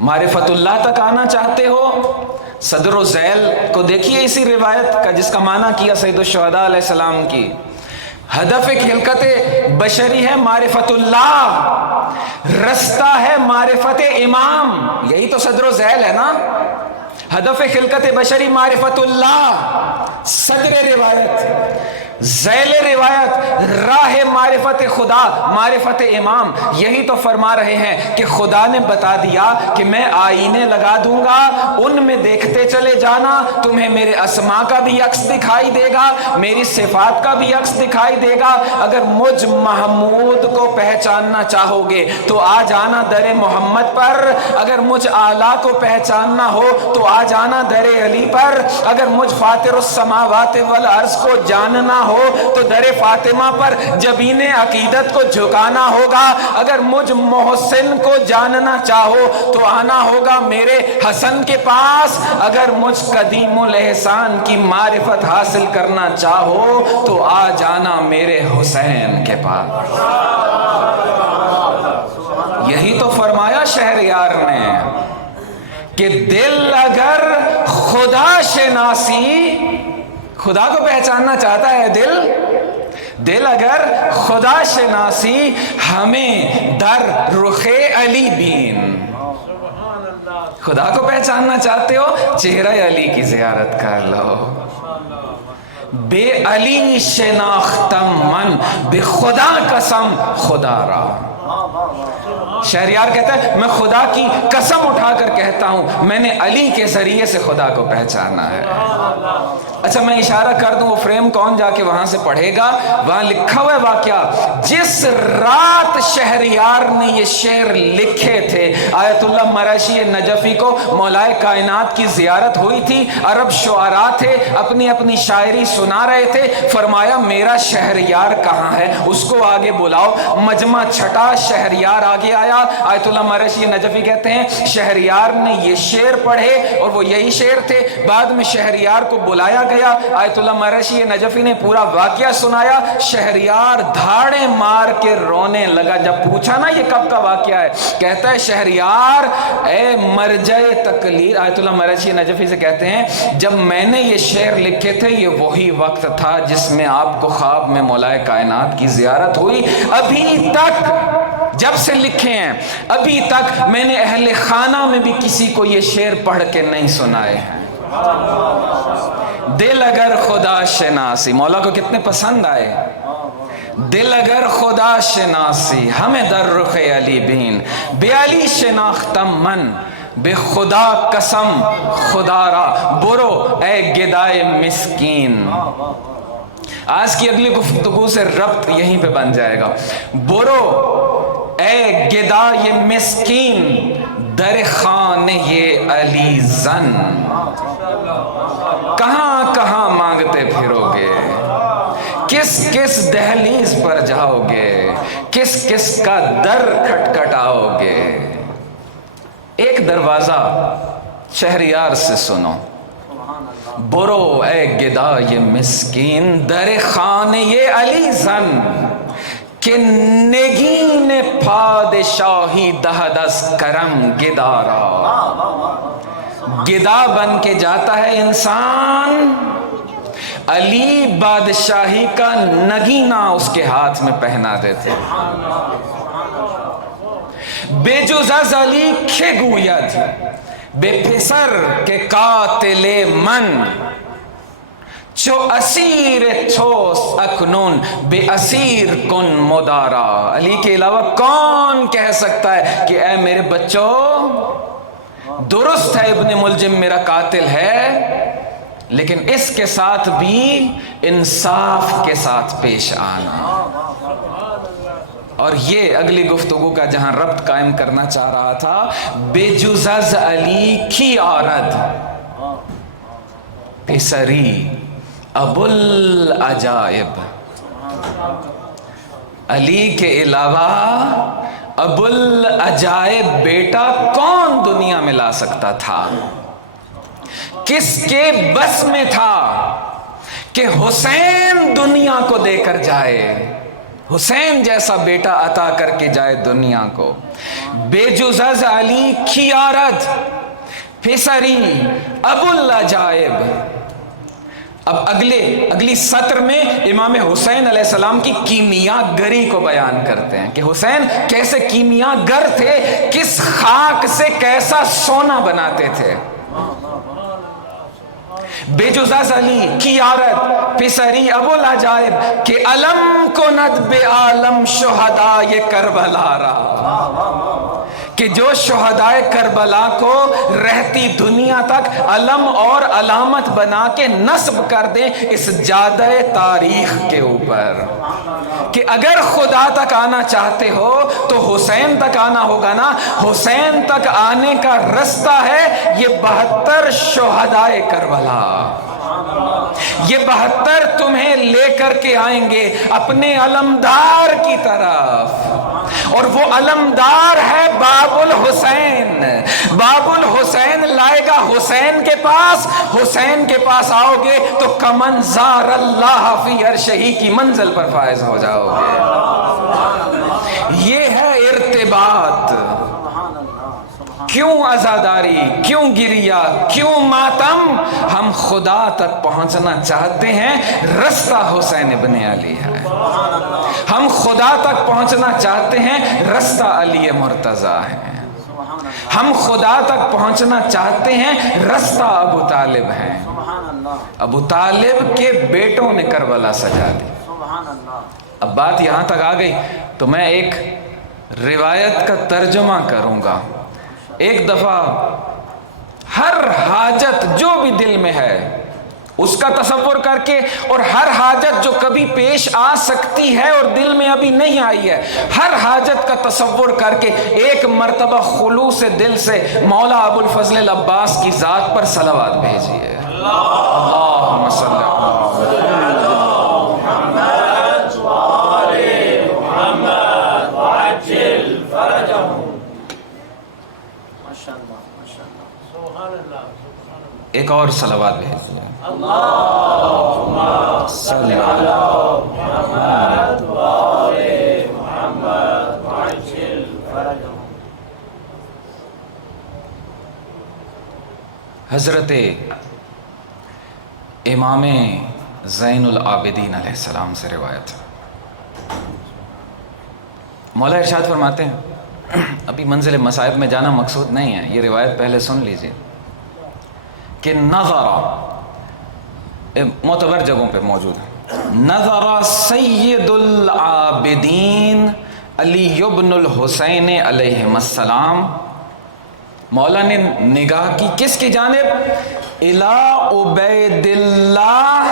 معرفت اللہ تک آنا چاہتے ہو، صدر و ذیل کو دیکھیے اسی روایت کا جس کا معنی کیا سید الشہداء علیہ السلام کی. ہدف خلقت بشری ہے معرفت اللہ، رستہ ہے معرفت امام، یہی تو صدر و ذیل ہے نا. ہدف خلقت بشری معرفت اللہ، صدر روایت، ذیل روایت، راہ معرفت خدا، معرفت امام. یہی تو فرما رہے ہیں کہ خدا نے بتا دیا کہ میں آئینے لگا دوں گا، ان میں دیکھتے چلے جانا، تمہیں میرے اسماء کا بھی عکس دکھائی دے گا، میری صفات کا بھی عکس دکھائی دے گا. اگر مجھ محمود کو پہچاننا چاہو گے تو آ جانا در محمد پر، اگر مجھ اعلیٰ کو پہچاننا ہو تو آ جانا در علی پر، اگر مجھ فاطر السماوات والارض کو جاننا ہو تو در فاطمہ پر جبین عقیدت کو جھکانا ہوگا، اگر مجھ محسن کو جاننا چاہو تو آنا ہوگا میرے حسن کے پاس، اگر مجھ قدیم الاحسان کی معرفت حاصل کرنا چاہو تو آ جانا میرے حسین کے پاس. یہی تو فرمایا شہریار نے کہ دل اگر خدا شناسی، خدا کو پہچاننا چاہتا ہے دل، دل اگر خدا شناسی ہمیں در رخ علی بین. خدا کو پہچاننا چاہتے ہو چہرہ علی کی زیارت کر لو. بے علی شناختم من بے خدا قسم خدا را. شہریار کہتا ہے میں خدا کی قسم اٹھا کر کہتا ہوں میں نے علی کے ذریعے سے خدا کو پہچانا ہے. اچھا میں اشارہ کر دوں وہ فریم کون جا کے وہاں سے پڑھے گا. وہاں لکھا ہوا ہے واقعہ جس رات شہریار نے یہ شعر لکھے تھے. آیت اللہ مرشی نجفی کو مولائے کائنات کی زیارت ہوئی تھی. عرب شعراء تھے اپنی اپنی شاعری سنا رہے تھے. فرمایا میرا شہریار کہاں ہے اس کو آگے بلاؤ. مجمع چھٹا شہریار آگے آیا. آیت اللہ مرشی نجفی کہتے ہیں شہریار نے یہ شعر پڑھے اور وہ یہی شعر تھے. بعد میں شہریار کو بلایا گیا. آیت اللہ مرشی نجفی نے پورا واقعہ سنایا. شہریار دھاڑے مار کے رونے لگا. جب پوچھا نا یہ کب کا واقعہ ہے کہتا ہے شہریار اے مرجع تقلید. آیت اللہ مرشی نجفی سے کہتے ہیں جب میں نے یہ شعر لکھے تھے یہ وہی وقت تھا جس میں آپ کو خواب میں مولائے کائنات کی زیارت ہوئی. ابھی تک جب سے لکھے ہیں ابھی تک میں نے اہل خانہ میں بھی کسی کو یہ شعر پڑھ کے نہیں سنائے ہیں. دل اگر خدا شناسی. مولا کو کتنے پسند آئے. دل اگر خدا شناسی ہمیں در رخ علی بین بے علی شناختم من بے خدا قسم خدا را برو اے گدائے مسکین. آج کی اگلی گفتگو سے ربط یہیں پہ بن جائے گا. برو اے گدائے مسکین در خانہ یہ علی زن. کہاں کہاں مانگتے پھرو گے کس کس دہلیز پر جاؤ گے کس کس کا در کھٹکھٹاؤ گے. ایک دروازہ شہریار سے سنو. برو اے گدائے مسکین در خانہ یہ علی زن کہ نگین پادشاہی دہد از کرم گدارا. گدا بن کے جاتا ہے انسان. علی بادشاہی کا نگینہ اس کے ہاتھ میں پہنا دیتے. بے جز از علی کھے گوید بے پسر کے قاتل من چو اسیر چھوس اکنون بے اسیر کن مدارا. علی کے علاوہ کون کہہ سکتا ہے کہ اے میرے بچوں درست ہے ابن ملجم میرا قاتل ہے لیکن اس کے ساتھ بھی انصاف کے ساتھ پیش آنا. اور یہ اگلی گفتگو کا جہاں ربط قائم کرنا چاہ رہا تھا. بے جز از علی کی آرد پسری ابو العجائب. علی کے علاوہ ابو العجائب بیٹا کون دنیا میں لا سکتا تھا. کس کے بس میں تھا کہ حسین دنیا کو دے کر جائے. حسین جیسا بیٹا عطا کر کے جائے دنیا کو. بے جز از علی کی آرد پسری ابو العجائب. اب اگلی سطر میں امام حسین علیہ السلام کی کیمیا گری کو بیان کرتے ہیں کہ حسین کیسے کیمیا گر تھے, کس خاک سے کیسا سونا بناتے تھے. بے جز از علی کی آرد پسری ابو العجائب کہ علم کند بے عالم شہدائے کربلا را. کہ جو شہدائے کربلا کو رہتی دنیا تک علم اور علامت بنا کے نصب کر دیں اس جادہ تاریخ کے اوپر کہ اگر خدا تک آنا چاہتے ہو تو حسین تک آنا ہوگا نا. حسین تک آنے کا رستہ ہے یہ 72 شہدائے کربلا. یہ 72 تمہیں لے کر کے آئیں گے اپنے علمدار کی طرف, اور وہ علمدار ہے باب الحسین. باب الحسین لائے گا حسین کے پاس. حسین کے پاس آؤ گے تو کمن زار اللہ فی عرشہ کی منزل پر فائز ہو جاؤ گے. یہ ہے ارتباط. کیوں عزاداری، کیوں گریہ، کیوں ماتم؟ ہم خدا تک پہنچنا چاہتے ہیں، رستہ حسین ابن علی ہے۔ ہم خدا تک پہنچنا چاہتے ہیں، رستہ علی مرتضیٰ ہے۔ ہم خدا تک پہنچنا چاہتے ہیں، رستہ ابو طالب ہے۔ ابو طالب کے بیٹوں نے کربلا سجا دی۔ اب بات یہاں تک آ گئی تو میں ایک روایت کا ترجمہ کروں گا۔ ایک دفعہ ہر حاجت جو بھی دل میں ہے اس کا تصور کر کے، اور ہر حاجت جو کبھی پیش آ سکتی ہے اور دل میں ابھی نہیں آئی ہے، ہر حاجت کا تصور کر کے ایک مرتبہ خلوص دل سے مولا ابو الفضل العباس کی ذات پر صلوات بھیجیے۔ اللہم صلی اللہ ایک اور صلوات بھیجیے۔ اللہم صلی اللہ محمد وآل محمد وعجل فرجهم۔ حضرت امام زین العابدین علیہ السلام سے روایت ہے، مولا ارشاد فرماتے ہیں، ابھی منزل مصائب میں جانا مقصود نہیں ہے، یہ روایت پہلے سن لیجئے، کہ نظر، معتبر جگہوں پہ موجود ہے، نظر سید العابدین علی بن الحسین علیہ السلام، مولا نے نگاہ کی کس کی جانب؟ الی عبید اللہ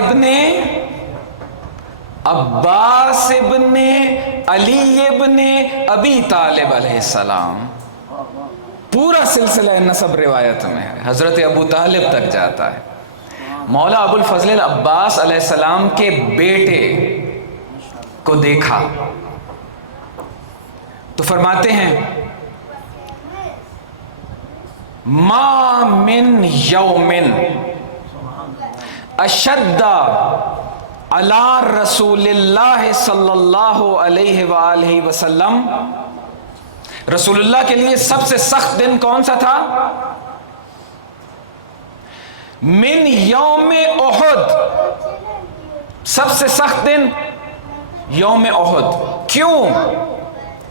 ابن عباس ابن علی ابن ابی طالب علیہ السلام۔ پورا سلسلہ نسب روایت میں ہے، حضرت ابو طالب تک جاتا ہے۔ مولا ابو الفضل العباس علیہ السلام کے بیٹے کو دیکھا تو فرماتے ہیں، ما من یوم اشد علی رسول اللہ صلی اللہ علیہ وآلہ وسلم، رسول اللہ کے لیے سب سے سخت دن کون سا تھا؟ من یوم احد، سب سے سخت دن یوم احد۔ کیوں؟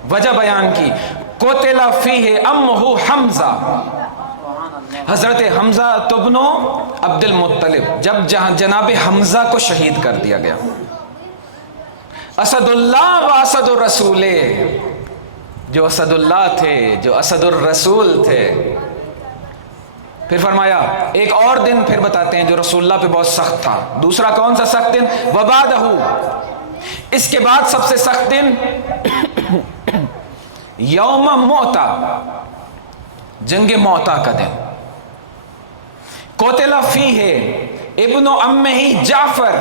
وجہ بیان کی، قتل فیہ امہ حمزہ، حضرت حمزہ ابن عبد المطلب، جب جناب حمزہ کو شہید کر دیا گیا، اسد اللہ و اسد الرسول، جو اسد اللہ تھے، جو اسد الرسول تھے۔ پھر فرمایا ایک اور دن پھر بتاتے ہیں جو رسول اللہ پہ بہت سخت تھا، دوسرا کون سا سخت دن؟ وبعدہ، اس کے بعد سب سے سخت دن یوم موتا، جنگ موتا کا دن، قتل فیہ ابن امہ جعفر،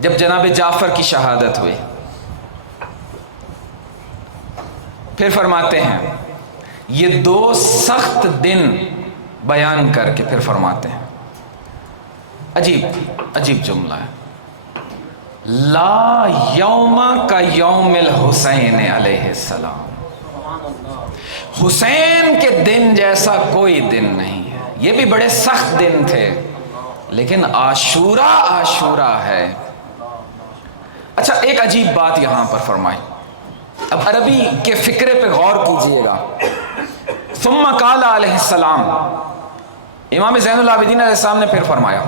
جب جناب جعفر کی شہادت ہوئی۔ پھر فرماتے ہیں یہ دو سخت دن بیان کر کے پھر فرماتے ہیں، عجیب جملہ ہے، لا یوم کا یوم الحسین علیہ السلام، حسین کے دن جیسا کوئی دن نہیں ہے۔ یہ بھی بڑے سخت دن تھے، لیکن عاشورہ ہے۔ اچھا، ایک عجیب بات یہاں پر فرمائی، اب عربی کے فکرے پہ غور کیجئے گا۔ ثم قال علیہ السلام، امام زین العابدین علیہ السلام نے پھر فرمایا،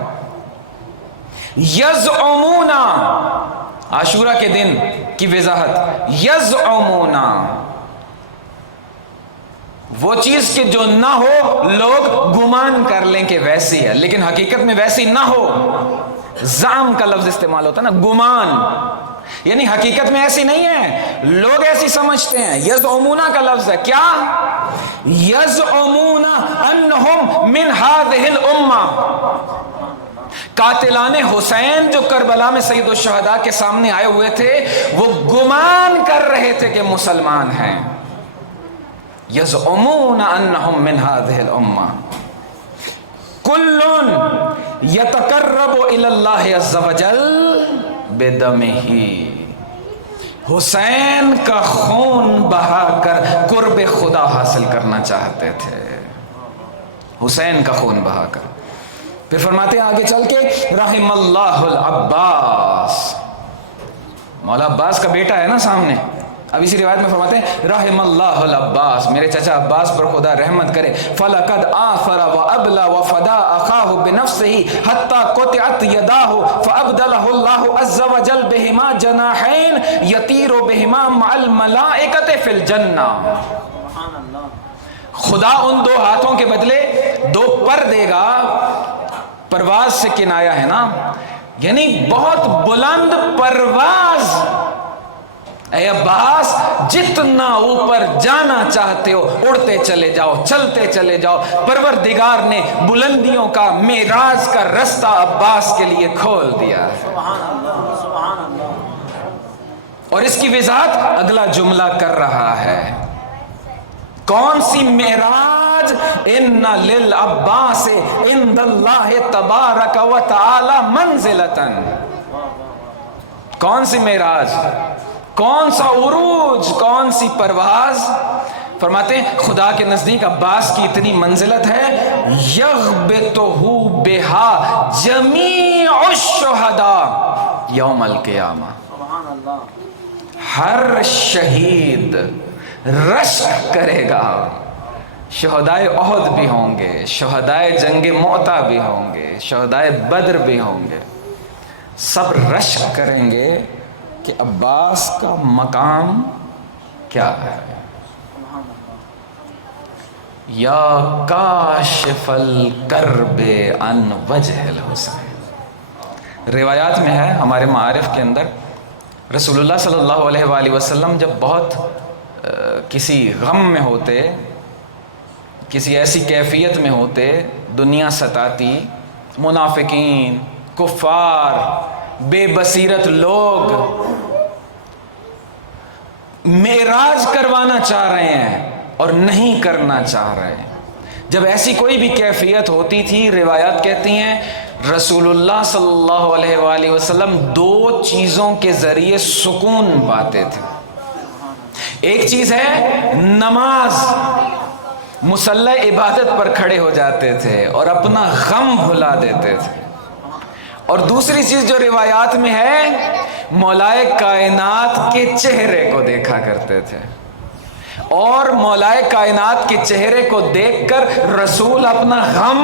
یزعمون، عاشورہ کے دن کی وضاحت، یزعمون، وہ چیز کہ جو نہ ہو لوگ گمان کر لیں کہ ویسی ہے، لیکن حقیقت میں ویسی نہ ہو۔ زعم کا لفظ استعمال ہوتا ہے نا، گمان، یعنی حقیقت میں ایسی نہیں ہے، لوگ ایسی سمجھتے ہیں۔ یزعمون کا لفظ ہے کیا؟ یزعمون انہم من ہذہ الامہ، قاتلان حسین جو کربلا میں سید الشہداء کے سامنے آئے ہوئے تھے، وہ گمان کر رہے تھے کہ مسلمان ہیں۔ یزعمون انہم من ہذہ الامہ، کل یتقرب الی اللہ عز وجل بدمہ، حسین کا خون بہا کر قرب خدا حاصل کرنا چاہتے تھے، حسین کا خون بہا کر۔ پھر فرماتے ہیں آگے چل کے رحم اللہ العباس، مولا عباس کا بیٹا ہے نا سامنے، اب اسی روایت میں فرماتے ہیں رحم اللہ العباس، میرے چچا عباس پر خدا رحمت کرے، فَلَقَدْ آثَرَ وَأَبْلَى وَفَدَا أَخَاهُ بِنَفْسِهِ حَتَّى قُطِعَتْ يَدَاهُ فَأَبْدَلَهُ اللَّهُ عَزَّ وَجَلَّ بِهِمَا جَنَاحَيْنِ يَطِيرُ بِهِمَا مَعَ الْمَلَائِكَةِ فِي الْجَنَّةِ، خدا ان دو ہاتھوں کے بدلے دو پر دے گا، پرواز سے کنایا ہے نا، یعنی بہت بلند پرواز، اے عباس جتنا اوپر جانا چاہتے ہو اڑتے چلے جاؤ، چلتے چلے جاؤ، پروردگار نے بلندیوں کا معراج کا رستہ عباس کے لیے کھول دیا ہے۔ سبحان اللہ، سبحان اللہ۔ اور اس کی وضاحت اگلا جملہ کر رہا ہے، کون سی معراج؟ ان للعباس عند اللہ تبارک و تعالی منزلتن، کون سی معراج، کون سا عروج، کون سی پرواز؟ فرماتے ہیں خدا کے نزدیک عباس کی اتنی منزلت ہے، یغبطہ بہا جمیع الشہداء یوم القیامہ، سبحان اللہ۔ ہر شہید رشک کرے گا، شہدائے احد بھی ہوں گے، شہدائے جنگ معطا بھی ہوں گے، شہدائے بدر بھی ہوں گے، سب رشک کریں گے کہ عباس کا مقام کیا ہے۔ یا کاشف الکرب عن وجہ الحسین، روایات میں ہے ہمارے معارف کے اندر، رسول اللہ صلی اللہ علیہ وآلہ وسلم جب بہت کسی غم میں ہوتے، کسی ایسی کیفیت میں ہوتے، دنیا ستاتی، منافقین، کفار، بے بصیرت لوگ معراج کروانا چاہ رہے ہیں اور نہیں کرنا چاہ رہے ہیں، جب ایسی کوئی بھی کیفیت ہوتی تھی، روایات کہتی ہیں رسول اللہ صلی اللہ علیہ وآلہ وسلم دو چیزوں کے ذریعے سکون پاتے تھے۔ ایک چیز ہے نماز، مصلی عبادت پر کھڑے ہو جاتے تھے اور اپنا غم بھلا دیتے تھے، اور دوسری چیز جو روایات میں ہے مولائے کائنات کے چہرے کو دیکھا کرتے تھے، اور مولائے کائنات کے چہرے کو دیکھ کر رسول اپنا غم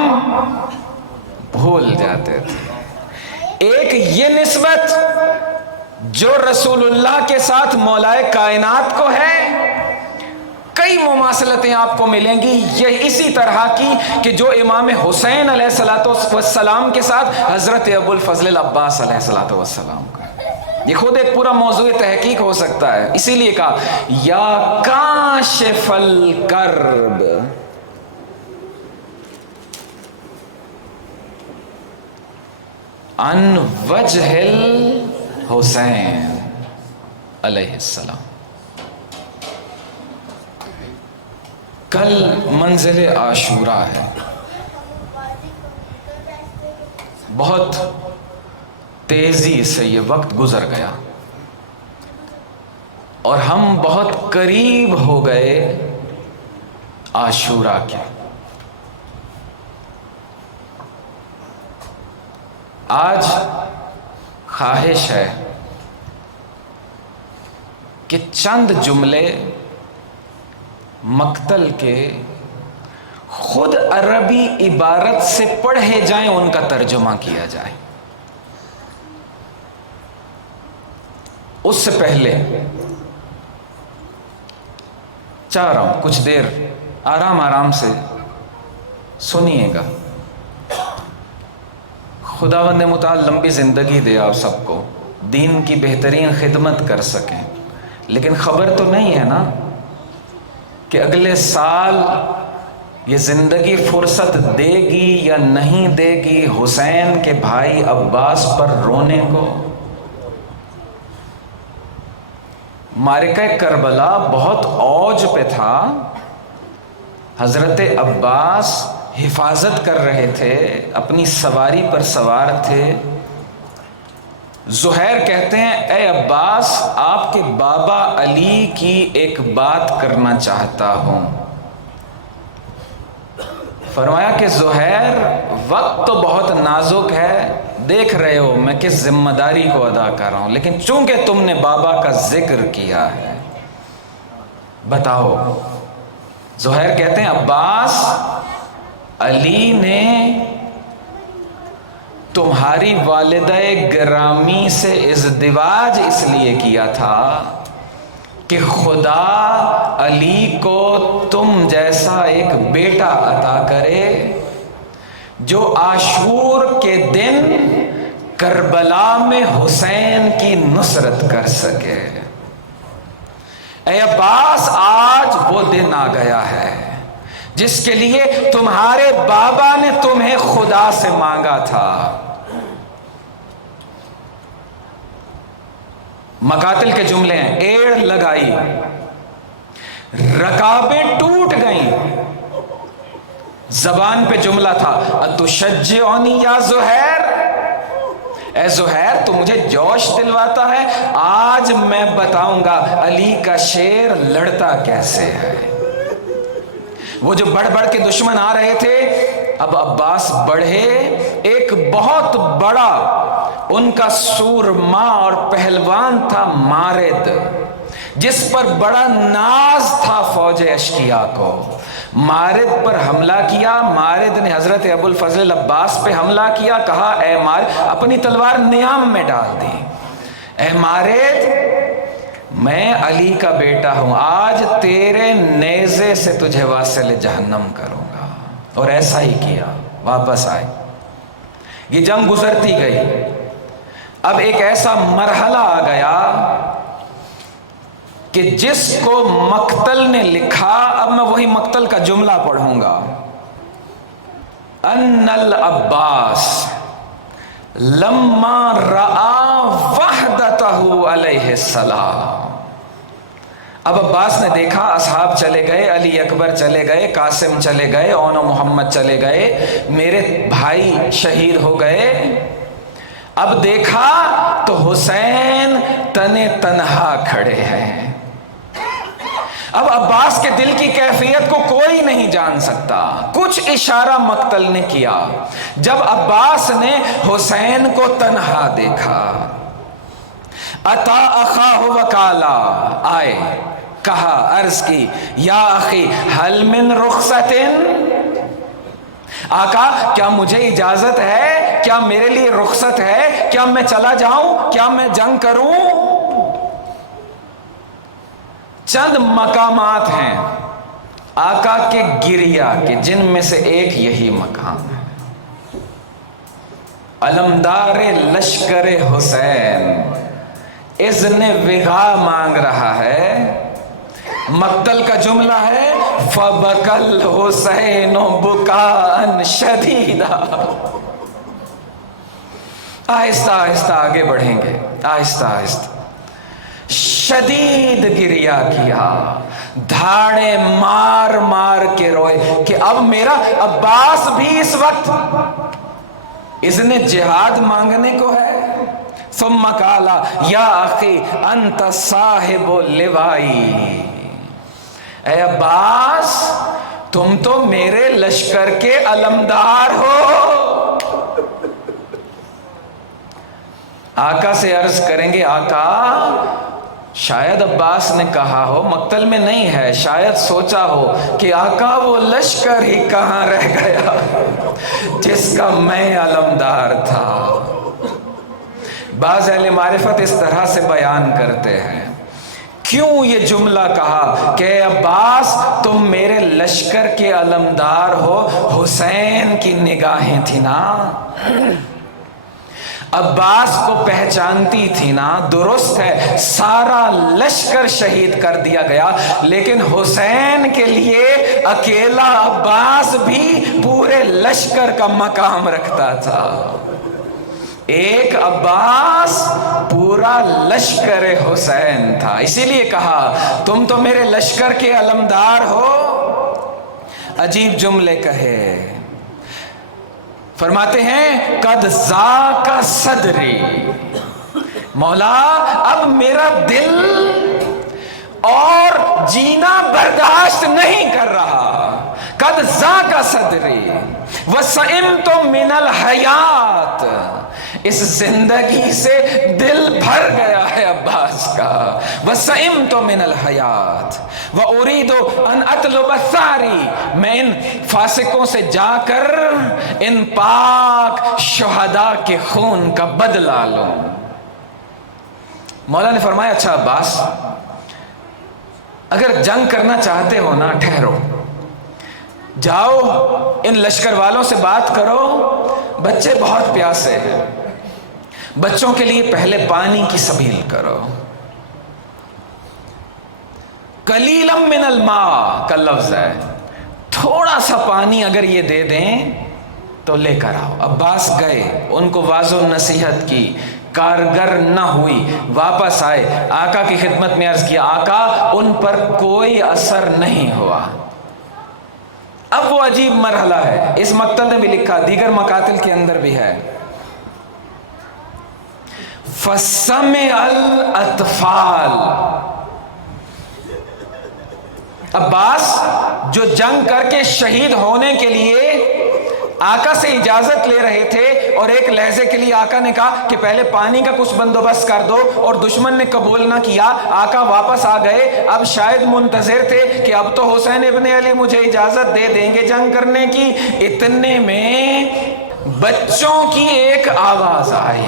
بھول جاتے تھے۔ ایک یہ نسبت جو رسول اللہ کے ساتھ مولائے کائنات کو ہے، کئی مماثلتیں آپ کو ملیں گی یہ اسی طرح کی کہ جو امام حسین علیہ السلام کے ساتھ حضرت ابو الفضل العباس علیہ السلام کا، یہ خود ایک پورا موضوع تحقیق ہو سکتا ہے، اسی لیے کہا یا کاشف الکرب، عن وجہ الحسین علیہ السلام۔ کل منزل عاشورہ ہے، بہت تیزی سے یہ وقت گزر گیا اور ہم بہت قریب ہو گئے عاشورہ کے۔ آج خواہش ہے کہ چند جملے مقتل کے خود عربی عبارت سے پڑھے جائیں، ان کا ترجمہ کیا جائے۔ اس سے پہلے چاہ رہا ہوں کچھ دیر آرام سے سنیے گا، خداوند متعال لمبی زندگی دے آپ سب کو، دین کی بہترین خدمت کر سکیں، لیکن خبر تو نہیں ہے نا کہ اگلے سال یہ زندگی فرصت دے گی یا نہیں دے گی حسین کے بھائی عباس پر رونے کو۔ معرکہ کربلا بہت اوج پہ تھا، حضرت عباس حفاظت کر رہے تھے، اپنی سواری پر سوار تھے، زہیر کہتے ہیں اے عباس آپ کے بابا علی کی ایک بات کرنا چاہتا ہوں۔ فرمایا کہ زہیر وقت تو بہت نازک ہے، دیکھ رہے ہو میں کس ذمہ داری کو ادا کر رہا ہوں، لیکن چونکہ تم نے بابا کا ذکر کیا ہے بتاؤ۔ زہیر کہتے ہیں عباس علی نے تمہاری والدہ گرامی سے ازدواج اس لیے کیا تھا کہ خدا علی کو تم جیسا ایک بیٹا عطا کرے جو عاشور کے دن کربلا میں حسین کی نصرت کر سکے۔ اے عباس آج وہ دن آ گیا ہے جس کے لیے تمہارے بابا نے تمہیں خدا سے مانگا تھا۔ مقاتل کے جملے ہیں، ایڑ لگائی، رکابیں ٹوٹ گئیں، زبان پہ جملہ تھا اتشجعنی یا زہیر، اے زہیر تو مجھے جوش دلواتا ہے، آج میں بتاؤں گا علی کا شیر لڑتا کیسے ہے۔ وہ جو بڑھ بڑھ کے دشمن آ رہے تھے، اب عباس بڑھے، ایک بہت بڑا ان کا سورما اور پہلوان تھا مارد، جس پر بڑا ناز تھا فوج اشقیاء کو۔ مارد پر حملہ کیا، مارد نے حضرت ابو الفضل عباس پہ حملہ کیا، کہا اے مارد، اپنی تلوار نیام میں ڈال دی، اے مارد میں علی کا بیٹا ہوں، آج تیرے نیزے سے تجھے واصل جہنم کروں گا۔ اور ایسا ہی کیا، واپس آئے۔ یہ جنگ گزرتی گئی، اب ایک ایسا مرحلہ آ گیا کہ جس کو مقتل نے لکھا، اب میں وہی مقتل کا جملہ پڑھوں گا، ان العباس لما رآ وحدتہ علیہ السلام۔ اب عباس نے دیکھا اصحاب چلے گئے، علی اکبر چلے گئے، قاسم چلے گئے، اون و محمد چلے گئے، میرے بھائی شہید ہو گئے۔ اب دیکھا تو حسین تنے تنہا کھڑے ہیں۔ اب عباس کے دل کی کیفیت کو کوئی نہیں جان سکتا۔ کچھ اشارہ مقتل نے کیا، جب عباس نے حسین کو تنہا دیکھا، اتا اخاہ وقالا، آئے، کہا، عرض کی، یا اخی حل من رخصت، آقا کیا مجھے اجازت ہے، کیا میرے لیے رخصت ہے، کیا میں چلا جاؤں، کیا میں جنگ کروں؟ چند مقامات ہیں آقا کے گریہ کے، جن میں سے ایک یہی مقام ہے، علمدار لشکر حسین اذن وغا مانگ رہا ہے۔ مقتل کا جملہ ہے فبکل حسین بکاء شدیدا۔ آہستہ آہستہ آگے بڑھیں گے، آہستہ آہستہ شدید گریہ کیا، دھاڑے مار مار کے روئے کہ اب میرا عباس بھی اس وقت اذن جہاد مانگنے کو ہے۔ ثم قال یا اخی انت صاحب اللوائی، اے عباس تم تو میرے لشکر کے علمدار ہو۔ آقا سے عرض کریں گے، آقا شاید عباس نے کہا ہو، مقتل میں نہیں ہے، شاید سوچا ہو کہ آقا وہ لشکر ہی کہاں رہ گیا جس کا میں علمدار تھا۔ بعض اہل معرفت اس طرح سے بیان کرتے ہیں، کیوں یہ جملہ کہا کہ عباس تم میرے لشکر کے علمدار ہو؟ حسین کی نگاہیں تھی نا، عباس کو پہچانتی تھی نا۔ درست ہے سارا لشکر شہید کر دیا گیا، لیکن حسین کے لیے اکیلا عباس بھی پورے لشکر کا مقام رکھتا تھا۔ ایک عباس پورا لشکر حسین تھا، اسی لیے کہا تم تو میرے لشکر کے علمدار ہو۔ عجیب جملے کہے، فرماتے ہیں قد ذاک صدری، مولا اب میرا دل اور جینا برداشت نہیں کر رہا، قد ذاق صدری وسئمت من الحیات، اس زندگی سے دل بھر گیا ہے عباس کا، وسئمت من الحیات وارید ان اطلب الثاری، میں ان فاسقوں سے جا کر ان پاک شہداء کے خون کا بدلہ لوں۔ مولا نے فرمایا اچھا عباس، اگر جنگ کرنا چاہتے ہو نا، ٹھہرو، جاؤ ان لشکر والوں سے بات کرو، بچے بہت پیاسے ہیں، بچوں کے لیے پہلے پانی کی سبیل کرو، قلیلا من الماء کا لفظ ہے، تھوڑا سا پانی اگر یہ دے دیں تو لے کر آؤ۔ عباس گئے، ان کو واعظ و نصیحت کی، کارگر نہ ہوئی، واپس آئے، آقا کی خدمت میں عرض کیا آقا ان پر کوئی اثر نہیں ہوا۔ اب وہ عجیب مرحلہ ہے، اس مقتل نے بھی لکھا، دیگر مقاتل کے اندر بھی ہے، فَسَمِعَ الْأَطْفَالِ، عباس جو جنگ کر کے شہید ہونے کے لیے آقا سے اجازت لے رہے تھے، اور ایک لحظے کے لیے آقا نے کہا کہ پہلے پانی کا کچھ بندوبست کر دو، اور دشمن نے قبول نہ کیا، آقا واپس آ گئے، اب شاید منتظر تھے کہ اب تو حسین ابن علی مجھے اجازت دے دیں گے جنگ کرنے کی، اتنے میں بچوں کی ایک آواز آئی،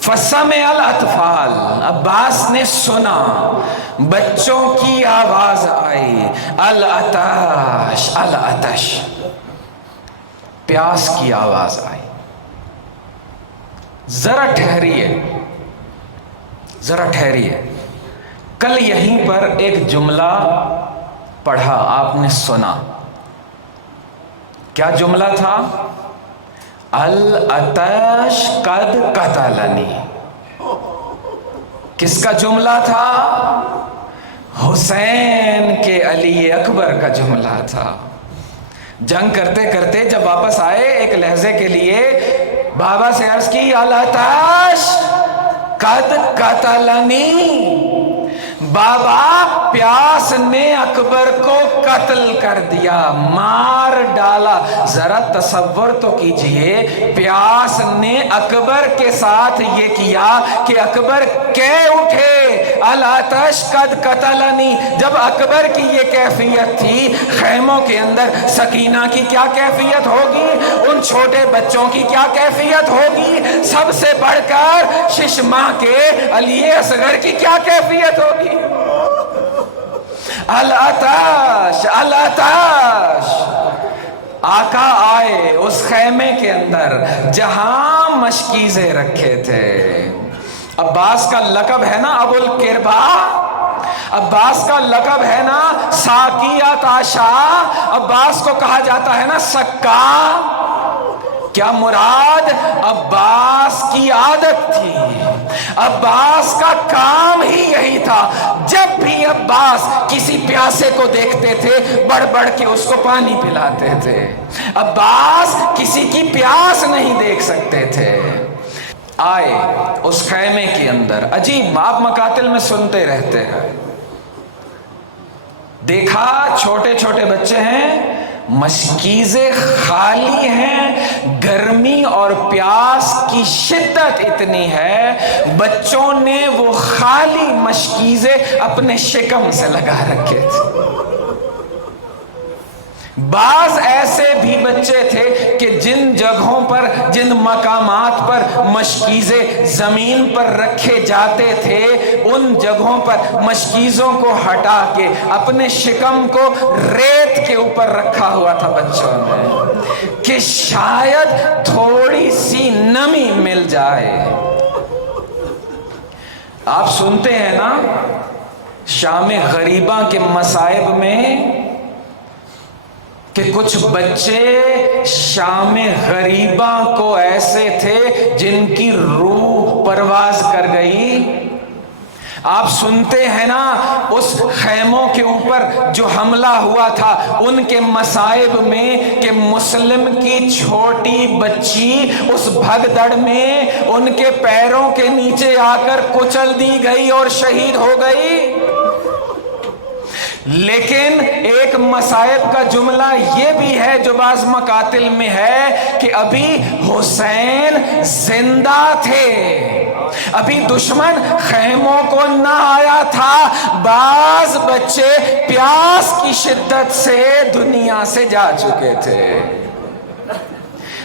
فَسَمِعَ الْأَطْفَالِ، عباس نے سنا بچوں کی آواز آئی، العطش العطش، پیاس کی آواز آئی۔ ذرا ٹھہریے، ذرا ٹھہریے، کل یہیں پر ایک جملہ پڑھا، آپ نے سنا، کیا جملہ تھا؟ العطش قد قتلنی، کس کا جملہ تھا؟ حسین کے علی اکبر کا جملہ تھا۔ جنگ کرتے کرتے جب واپس آئے، ایک لحظے کے لیے بابا سے عرض کی العطش قد قتلنی، بابا پیاس نے اکبر کو قتل کر دیا، مار ڈالا۔ ذرا تصور تو کیجئے، پیاس نے اکبر کے ساتھ یہ کیا کہ اکبر کہہ اٹھے العطش قد قتلنی۔ جب اکبر کی یہ کیفیت تھی، خیموں کے اندر سکینہ کی کیا کیفیت ہوگی، ان چھوٹے بچوں کی کیا کیفیت ہوگی، سب سے بڑھ کر 6 ماہ کے علی اصغر کی کیا کیفیت ہوگی۔ العطش العطش، آقا آئے اس خیمے کے اندر جہاں مشکیزیں رکھے تھے۔ عباس کا لقب ہے نا ابو القربا، عباس کا لقب ہے نا ساقیات عشا، عباس کو کہا جاتا ہے نا سکا۔ کیا مراد؟ عباس کی عادت تھی، عباس کا کام ہی یہی تھا، جب بھی عباس کسی پیاسے کو دیکھتے تھے بڑھ بڑھ کے اس کو پانی پلاتے تھے، عباس کسی کی پیاس نہیں دیکھ سکتے تھے۔ آئے اس خیمے کے اندر، عجیب، آپ مقاتل میں سنتے رہتے ہیں، دیکھا چھوٹے چھوٹے بچے ہیں، مشکیزیں خالی ہیں، گرمی اور پیاس کی شدت اتنی ہے، بچوں نے وہ خالی مشکیزیں اپنے شکم سے لگا رکھے تھے۔ بعض ایسے بھی بچے تھے کہ جن جگہوں پر، جن مقامات پر مشکیزیں زمین پر رکھے جاتے تھے، ان جگہوں پر مشکیزوں کو ہٹا کے اپنے شکم کو ریت کے اوپر رکھا ہوا تھا بچوں نے، کہ شاید تھوڑی سی نمی مل جائے۔ آپ سنتے ہیں نا شام غریباں کے مصائب میں کہ کچھ بچے شام غریباں کو ایسے تھے جن کی روح پرواز کر گئی، آپ سنتے ہیں نا اس خیموں کے اوپر جو حملہ ہوا تھا ان کے مصائب میں کہ مسلم کی چھوٹی بچی اس بھگدڑ میں ان کے پیروں کے نیچے آ کر کچل دی گئی اور شہید ہو گئی. لیکن ایک مصائب کا جملہ یہ بھی ہے جو بعض مقاتل میں ہے کہ ابھی حسین زندہ تھے، ابھی دشمن خیموں کو نہ آیا تھا، بعض بچے پیاس کی شدت سے دنیا سے جا چکے تھے.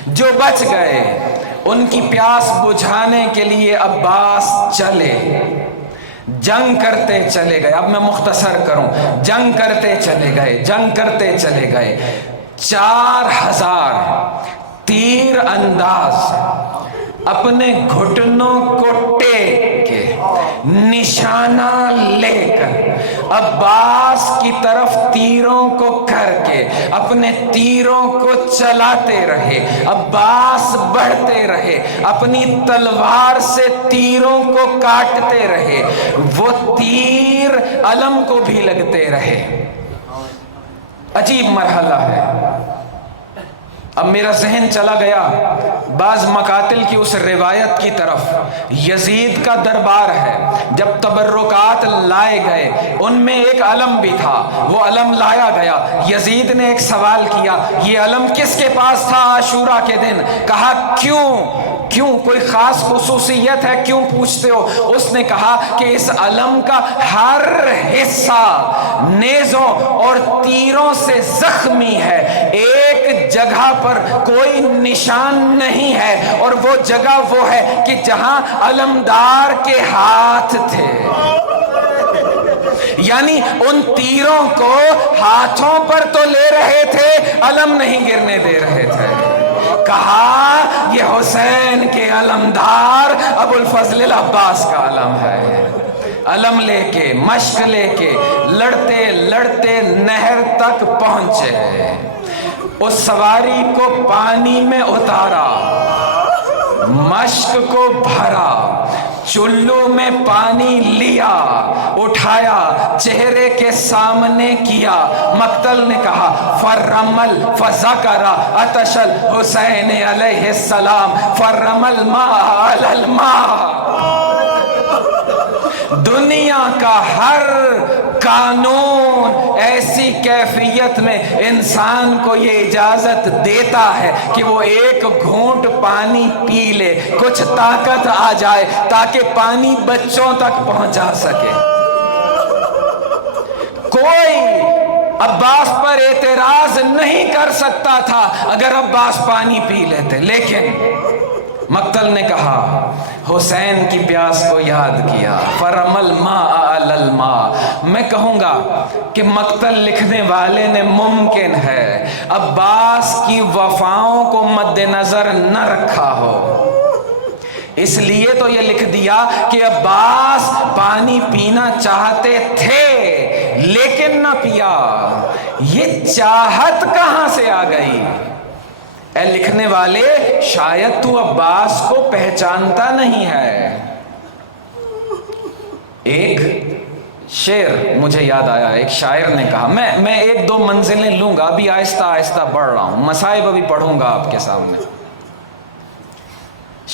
جو بچ گئے ان کی پیاس بجھانے کے لیے عباس چلے، جنگ کرتے چلے گئے. اب میں مختصر کروں، جنگ کرتے چلے گئے، جنگ کرتے چلے گئے. 4000 تیر انداز اپنے گھٹنوں کو ٹیک کے نشانہ لے کر عباس کی طرف تیروں کو کر کے اپنے تیروں کو چلاتے رہے. عباس بڑھتے رہے، اپنی تلوار سے تیروں کو کاٹتے رہے. وہ تیر علم کو بھی لگتے رہے. عجیب مرحلہ ہے. اب میرا ذہن چلا گیا بعض مقاتل کی اس روایت کی طرف. یزید کا دربار ہے، جب تبرکات لائے گئے ان میں ایک علم بھی تھا، وہ علم لایا گیا. یزید نے ایک سوال کیا، یہ علم کس کے پاس تھا عاشورہ کے دن؟ کہا کیوں کوئی خاص خصوصیت ہے، کیوں پوچھتے ہو؟ اس نے کہا کہ اس علم کا ہر حصہ نیزوں اور تیروں سے زخمی ہے، ایک جگہ پر کوئی نشان نہیں ہے، اور وہ جگہ وہ ہے کہ جہاں علمدار کے ہاتھ تھے. یعنی ان تیروں کو ہاتھوں پر تو لے رہے تھے، علم نہیں گرنے دے رہے تھے. کہا یہ حسین کے علمدار ابو الفضل العباس کا علم ہے. علم لے کے، مشق لے کے لڑتے لڑتے نہر تک پہنچے. اس سواری کو پانی میں اتارا، مشق کو بھرا، چلو میں پانی لیا، اٹھایا، چہرے کے سامنے کیا. مقتل نے کہا فرمل فذکر عطش الحسین علیہ السلام فرمل ماء علی الماء. دنیا کا ہر قانون ایسی کیفیت میں انسان کو یہ اجازت دیتا ہے کہ وہ ایک گھونٹ پانی پی لے، کچھ طاقت آ جائے تاکہ پانی بچوں تک پہنچا سکے. کوئی عباس پر اعتراض نہیں کر سکتا تھا اگر عباس پانی پی لیتے. لیکن مقتل نے کہا، حسین کی پیاس کو یاد کیا، فرمل ماء علی الماء. میں کہوں گا کہ مقتل لکھنے والے نے ممکن ہے عباس کی وفاؤں کو مد نظر نہ رکھا ہو، اس لیے تو یہ لکھ دیا کہ عباس پانی پینا چاہتے تھے لیکن نہ پیا. یہ چاہت کہاں سے آ گئی؟ اے لکھنے والے، شاید تو عباس کو پہچانتا نہیں ہے. ایک شعر مجھے یاد آیا، ایک شاعر نے کہا، میں ایک دو منزلیں لوں گا، ابھی آہستہ آہستہ بڑھ رہا ہوں، مصائب ابھی پڑھوں گا آپ کے سامنے.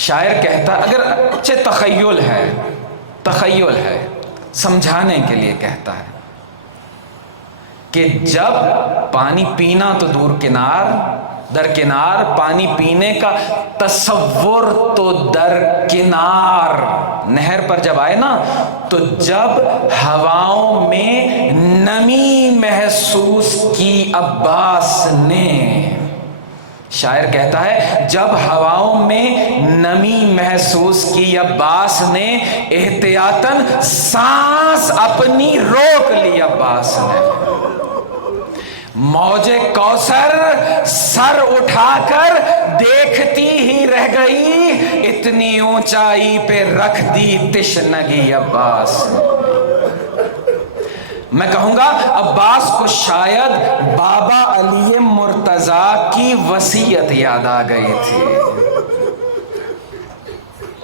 شاعر کہتا، اگر اچھے تخیل ہے سمجھانے کے لیے کہتا ہے کہ جب پانی پینا تو درکنار پانی پینے کا تصور تو درکنار، نہر پر جب آئے نا تو جب ہواؤں میں نمی محسوس کی عباس نے، شاعر کہتا ہے جب ہواؤں میں نمی محسوس کی عباس نے، احتیاطاً سانس اپنی روک لی عباس نے. موج کوثر سر اٹھا کر دیکھتی ہی رہ گئی، اتنی اونچائی پہ رکھ دی تشنگی عباس. میں کہوں گا عباس کو شاید بابا علی مرتضیٰ کی وصیت یاد آ گئی تھی.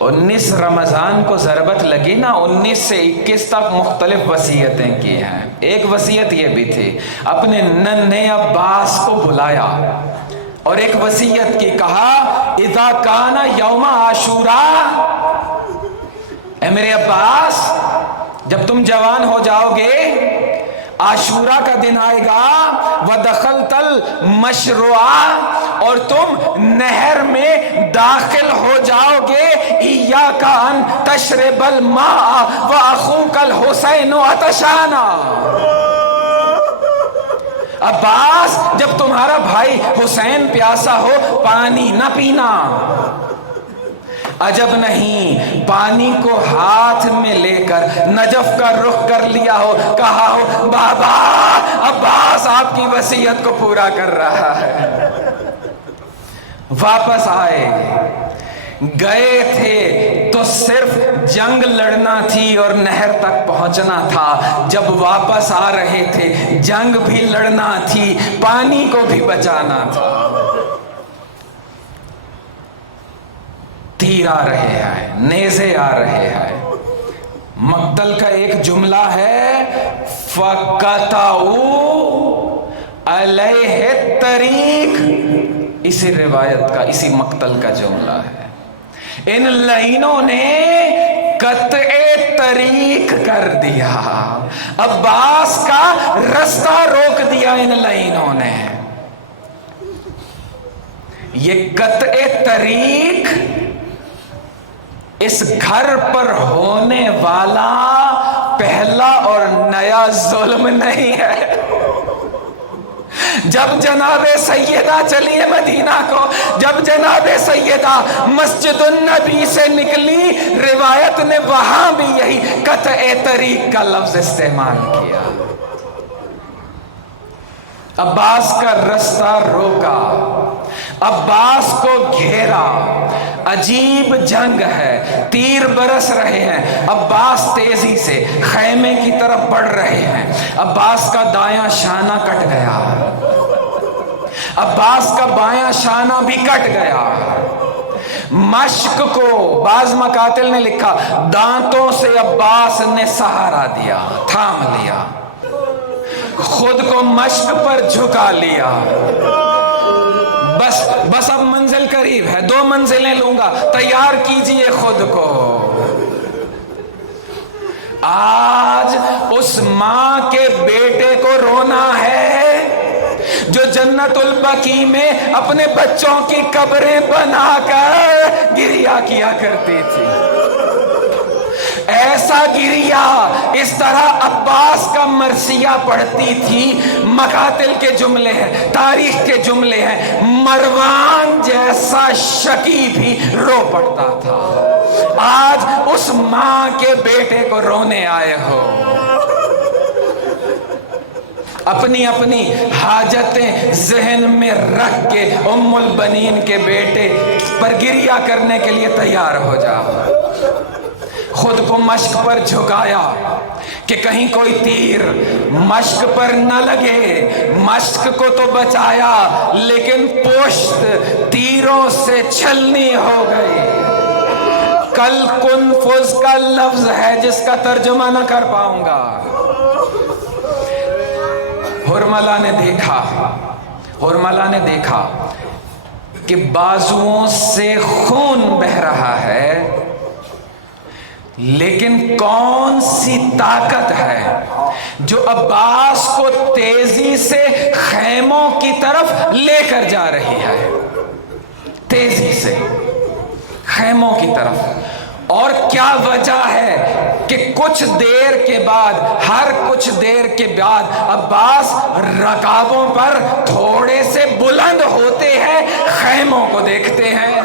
19 رمضان کو ضربت لگی نا، 19 سے 21 تک مختلف وصیتیں کی ہیں. ایک وصیت یہ بھی تھی، اپنے ننھے عباس کو بلایا اور ایک وصیت کی، کہا اذا کان یوم عاشوراء، اے میرے عباس جب تم جوان ہو جاؤ گے، عاشورہ کا دن آئے گا، وَدَخَلْتَ الْمَشْرُعَ، اور تم نہر میں داخل ہو جاؤ گے، إِيَّاكَ أَن تَشْرِبَ الْمَاءَ وَأَخُوكَ الْحُسَيْنُ عَطَشَانًا. عباس جب تمہارا بھائی حسین پیاسا ہو پانی نہ پینا. عجب نہیں پانی کو ہاتھ میں لے کر نجف کا رخ کر لیا ہو، کہا ہو بابا عباس آپ کی وصیت کو پورا کر رہا ہے. واپس آئے، گئے تھے تو صرف جنگ لڑنا تھی اور نہر تک پہنچنا تھا. جب واپس آ رہے تھے جنگ بھی لڑنا تھی، پانی کو بھی بچانا تھا. تیر آ رہے ہیں، نیزے آ رہے ہیں. مقتل کا ایک جملہ ہے فَقَطَعُوا عَلَيْهِ الطَّرِيقَ، اسی روایت کا، اسی مقتل کا جملہ ہے. ان لعینوں نے قطع طریق کر دیا، عباس کا رستہ روک دیا ان لعینوں نے. یہ قطع طریق اس گھر پر ہونے والا پہلا اور نیا ظلم نہیں ہے. جب جناب سیدہ چلی مدینہ کو، جب جناب سیدہ مسجد النبی سے نکلی، روایت نے وہاں بھی یہی قطع طریق کا لفظ استعمال کیا. عباس کا رستہ روکا، عباس کو گھیرا. عجیب جنگ ہے، تیر برس رہے ہیں، عباس تیزی سے خیمے کی طرف بڑھ رہے ہیں. عباس کا دایاں شانہ کٹ گیا، عباس کا بایاں شانہ بھی کٹ گیا. مشق کو بعض مقاتل نے لکھا دانتوں سے عباس نے سہارا دیا، تھام لیا، خود کو مشق پر جھکا لیا. بس اب منزل قریب ہے، 2 منزلیں لوں گا، تیار کیجئے خود کو. آج اس ماں کے بیٹے کو رونا ہے جو جنت البقیع میں اپنے بچوں کی قبریں بنا کر گریا کیا کرتی تھی. ایسا گریا، اس طرح عباس کا مرثیہ پڑھتی تھی. مقاتل کے جملے ہیں، تاریخ کے جملے ہیں، مروان جیسا شقی بھی رو پڑتا تھا. آج اس ماں کے بیٹے کو رونے آئے ہو. اپنی اپنی حاجتیں ذہن میں رکھ کے ام البنین کے بیٹے پر گریا کرنے کے لیے تیار ہو جاؤ. خود کو مشق پر جھکایا کہ کہیں کوئی تیر مشق پر نہ لگے. مشق کو تو بچایا لیکن پشت تیروں سے چھلنی ہو گئی. کل کنفذ کا لفظ ہے جس کا ترجمہ نہ کر پاؤں گا. ہرملہ نے دیکھا کہ بازوؤں سے خون بہ رہا ہے، لیکن کون سی طاقت ہے جو عباس کو تیزی سے خیموں کی طرف لے کر جا رہی ہے، تیزی سے خیموں کی طرف. اور کیا وجہ ہے کہ کچھ دیر کے بعد، ہر کچھ دیر کے بعد عباس رکابوں پر تھوڑے سے بلند ہوتے ہیں، خیموں کو دیکھتے ہیں.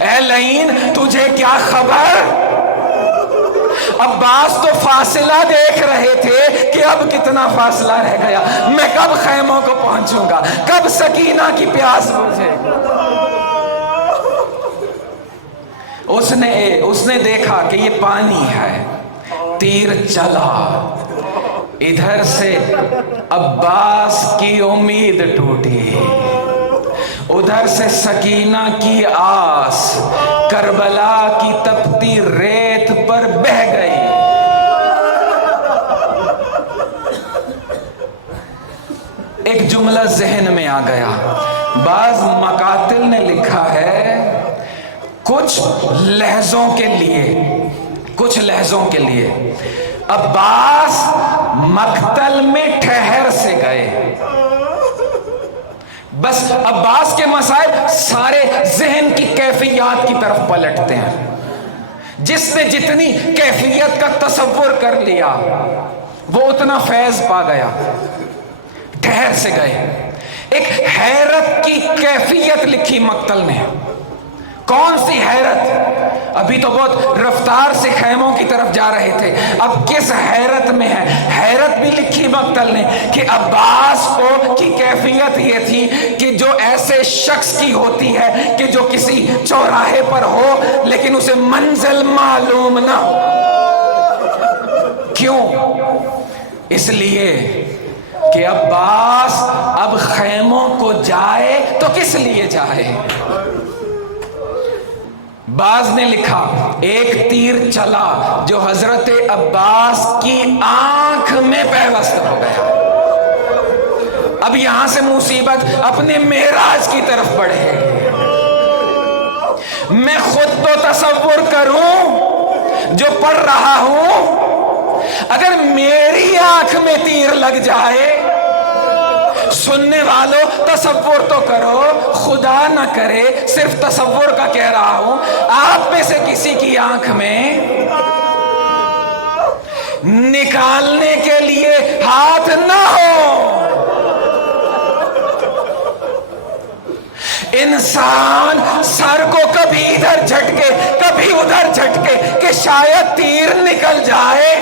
اے لعین تجھے کیا خبر؟ عباس تو فاصلہ دیکھ رہے تھے کہ اب کتنا فاصلہ رہ گیا، میں کب خیموں کو پہنچوں گا، کب سکینہ کی پیاس بجھے گی. اس نے دیکھا کہ یہ پانی ہے، تیر چلا. ادھر سے عباس کی امید ٹوٹی، ادھر سے سکینہ کی آس کربلا کی تپتی ریت پر بہہ گئی۔ ایک جملہ ذہن میں آ گیا، بعض مقاتل نے لکھا ہے کچھ لحظوں کے لیے عباس مقتل میں ٹھہر سے گئے۔ بس عباس کے مسائل سارے ذہن کی کیفیات کی طرف پلٹتے ہیں۔ جس نے جتنی کیفیت کا تصور کر لیا وہ اتنا فیض پا گیا۔ ٹھہر سے گئے، ایک حیرت کی کیفیت لکھی مقتل نے۔ کون سی حیرت؟ ابھی تو بہت رفتار سے خیموں کی طرف جا رہے تھے، اب کس حیرت میں ہے؟ حیرت بھی لکھی مقتل نے کہ عباس کو کی کیفیت یہ تھی کہ جو ایسے شخص کی ہوتی ہے کہ جو کسی چوراہے پر ہو لیکن اسے منزل معلوم نہ ہو۔ کیوں؟ اس لیے کہ عباس اب خیموں کو جائے تو کس لیے جائے؟ بعض نے لکھا ایک تیر چلا جو حضرت عباس کی آنکھ میں پیوست ہو گیا۔ اب یہاں سے مصیبت اپنے معراج کی طرف بڑھے۔ میں خود تو تصور کروں جو پڑھ رہا ہوں، اگر میری آنکھ میں تیر لگ جائے، سننے والوں تصور تو کرو، خدا نہ کرے صرف تصور کا کہہ رہا ہوں، آپ میں سے کسی کی آنکھ میں نکالنے کے لیے ہاتھ نہ ہو۔ انسان سر کو کبھی ادھر جھٹکے کبھی ادھر جھٹکے کہ شاید تیر نکل جائے۔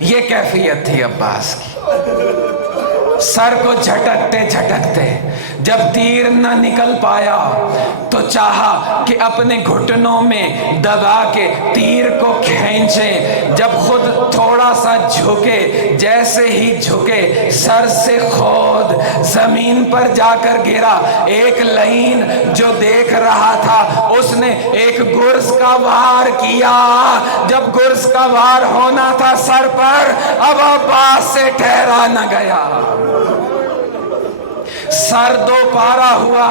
یہ کیفیت تھی عباس کی۔ سر کو جھٹکتے جھٹکتے جب تیر نہ نکل پایا تو چاہا کہ اپنے گھٹنوں میں دبا کے تیر کو کھینچے۔ جب خود تھوڑا سا جھکے، جیسے ہی جھکے سر سے خود زمین پر جا کر گرا۔ ایک لعین جو دیکھ رہا تھا اس نے ایک گرز کا وار کیا۔ جب گرز کا وار ہونا تھا سر پر، اب عباس سے ٹھہرا نہ گیا۔ سر دو پارا ہوا،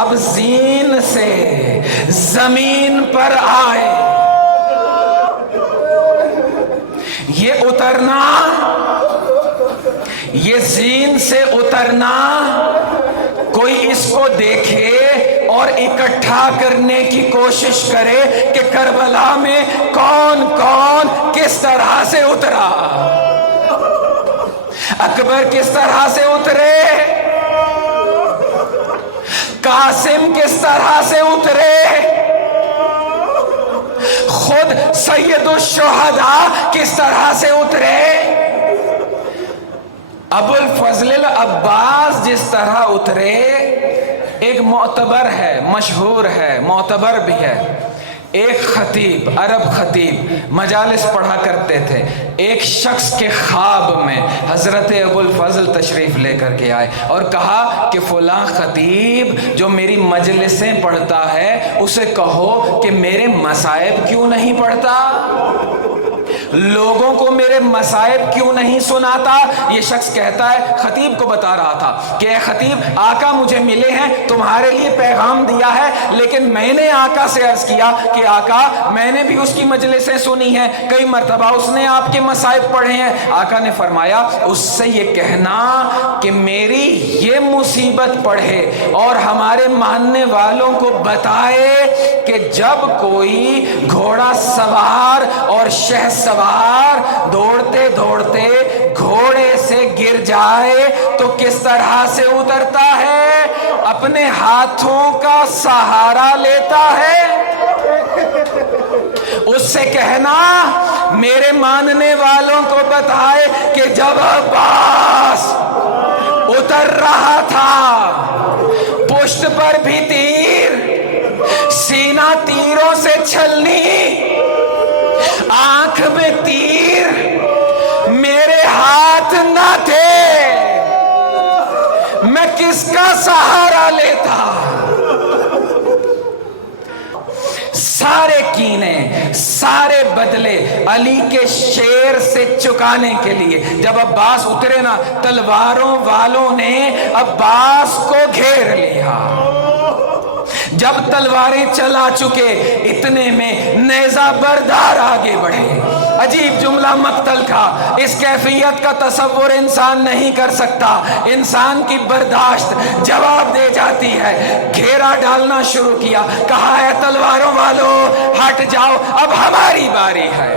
اب زین سے زمین پر آئے۔ یہ اترنا، یہ زین سے اترنا، کوئی اس کو دیکھے اور اکٹھا کرنے کی کوشش کرے کہ کربلا میں کون کون کس طرح سے اترا۔ اکبر کس طرح سے اترے، قاسم کس طرح سے اترے، خود سید الشہداء کس طرح سے اترے، ابو الفضل العباس جس طرح اترے۔ ایک معتبر ہے، مشہور ہے، معتبر بھی ہے، ایک خطیب، عرب خطیب مجالس پڑھا کرتے تھے۔ ایک شخص کے خواب میں حضرت ابو الفضل تشریف لے کر کے آئے اور کہا کہ فلاں خطیب جو میری مجلسیں پڑھتا ہے اسے کہو کہ میرے مصائب کیوں نہیں پڑھتا، لوگوں کو میرے مصائب کیوں نہیں سناتا۔ یہ شخص کہتا ہے، خطیب کو بتا رہا تھا کہ اے خطیب، آقا مجھے ملے ہیں، تمہارے لیے پیغام دیا ہے، لیکن میں نے آقا سے عرض کیا کہ آقا میں نے بھی اس کی مجلسیں سنی ہیں، کئی مرتبہ اس نے آپ کے مصائب پڑھے ہیں۔ آقا نے فرمایا اس سے یہ کہنا کہ میری یہ مصیبت پڑھے اور ہمارے ماننے والوں کو بتائے کہ جب کوئی گھوڑا سوار اور شہ سوار دوڑتے دوڑتے گھوڑے سے گر جائے تو کس طرح سے اترتا ہے، اپنے ہاتھوں کا سہارا لیتا ہے۔ اس سے کہنا میرے ماننے والوں کو بتائے کہ جب عباس اتر رہا تھا، پشت پر بھی تیر، سینہ تیروں سے چھلنی، آنکھ میں تیر، میرے ہاتھ نہ تھے، میں میں کس کا سہارا لیتا؟ سارے کینے، سارے بدلے علی کے شیر سے چکانے کے لیے جب عباس اترے نا، تلواروں والوں نے عباس کو گھیر لیا۔ جب تلواریں چلا چکے، اتنے میں نیزہ بردار آگے بڑھے۔ عجیب جملہ مقتل کا، اس کیفیت کا تصور انسان نہیں کر سکتا۔ انسان کی برداشت جواب دے جاتی ہے۔ گھیرا ڈالنا شروع کیا، کہا ہے تلواروں والو ہٹ جاؤ، اب ہماری باری ہے۔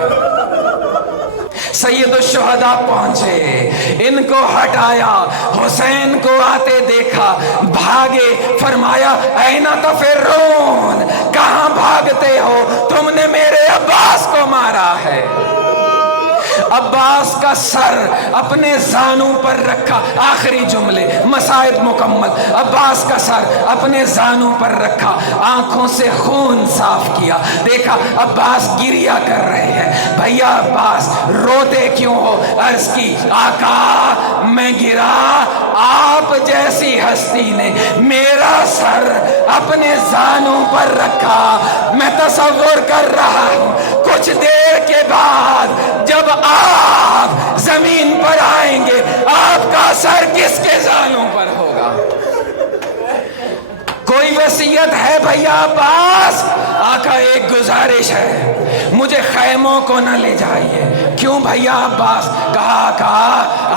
سید الشہداء پہنچے، ان کو ہٹایا، حسین کو آتے دیکھا، بھاگے، فرمایا این تفرون، کہاں بھاگتے ہو؟ تم نے میرے عباس کو مارا ہے۔ عباس کا سر اپنے زانوں پر رکھا، آخری جملے مسائد مکمل، عباس کا سر اپنے زانوں پر رکھا، آنکھوں سے خون صاف کیا، دیکھا عباس گریہ کر رہے ہیں۔ بھیا عباس روتے کیوں ہو؟ عرض کی آقا میں گرا، آپ جیسی ہستی نے میرا سر اپنے زانوں پر رکھا، میں تصور کر رہا ہوں کچھ دیر کے بعد جب آپ زمین پر آئیں گے، آپ کا سر کس کے زانوں پر ہوگا؟ کوئی وصیت ہے بھیا عباس؟ آقا ایک گزارش ہے، مجھے خیموں کو نہ لے جائیے۔ کیوں بھیا عباس؟ کہا آقا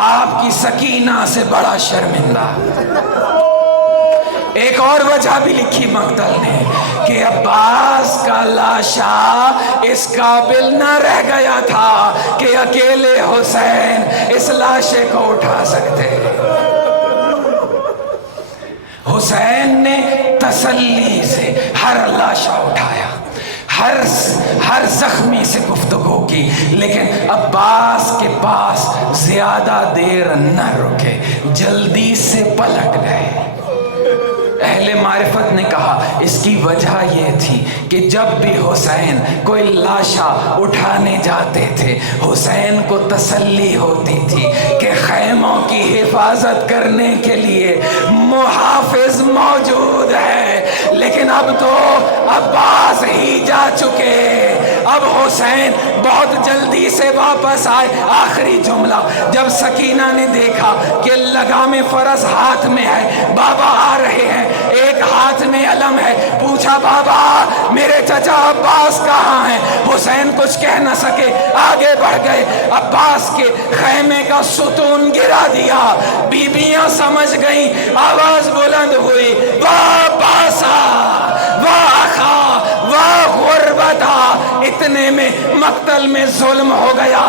آپ کی سکینہ سے بڑا شرمندہ۔ ایک اور وجہ بھی لکھی مقتل نے کہ عباس کا لاشا اس قابل نہ رہ گیا تھا کہ اکیلے حسین اس لاشے کو اٹھا سکتے۔ حسین نے تسلی سے ہر لاشا اٹھایا، ہر زخمی سے گفتگو کی، لیکن عباس کے پاس زیادہ دیر نہ رکے، جلدی سے پلٹ گئے۔ اہل معرفت نے کہا اس کی وجہ یہ تھی کہ جب بھی حسین کوئی لاشا اٹھانے جاتے تھے، حسین کو تسلی ہوتی تھی کہ خیموں کی حفاظت کرنے کے لیے محافظ موجود ہے، لیکن اب تو عباس ہی جا چکے، اب حسین بہت جلدی سے واپس آئے۔ آخری جملہ جب سکینہ نے دیکھا کہ لگام فرس ہاتھ میں ہے، بابا آ رہے ہیں، ایک ہاتھ میں علم ہے، پوچھا بابا میرے چچا عباس کہاں ہیں؟ حسین کچھ کہہ نہ سکے، آگے بڑھ گئے، عباس کے خیمے کا ستون گرا دیا۔ بیبیاں سمجھ گئیں، آواز بلند ہوئی، واہ عباسا، واہ اخا، واہ غربتا۔ اتنے میں مقتل میں ظلم ہو گیا۔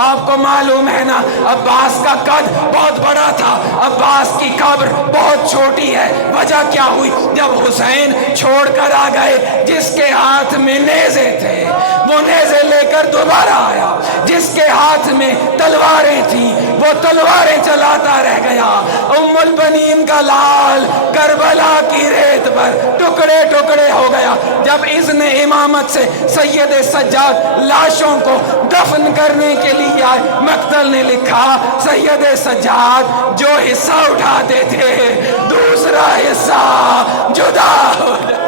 آپ کو معلوم ہے نا عباس کا قد بہت بڑا تھا، عباس کی قبر بہت چھوٹی ہے۔ وجہ کیا ہوئی؟ جب حسین چھوڑ کر آ گئے، جس کے ہاتھ میں نیزے تھے وہ نیزے لے کر دوبارہ آیا، جس کے ہاتھ میں تلواریں تھیں وہ تلواریں چلاتا رہ گیا۔ ام البنین کا لال کربلا کی ریت پر ٹکڑے ٹکڑے ہو گیا۔ جب اذن امامت سے سید سجاد لاشوں کو دفن کرنے کے لیے آئے، مقتل نے لکھا سید سجاد جو حصہ اٹھاتے تھے دوسرا حصہ جدا ہو جائے۔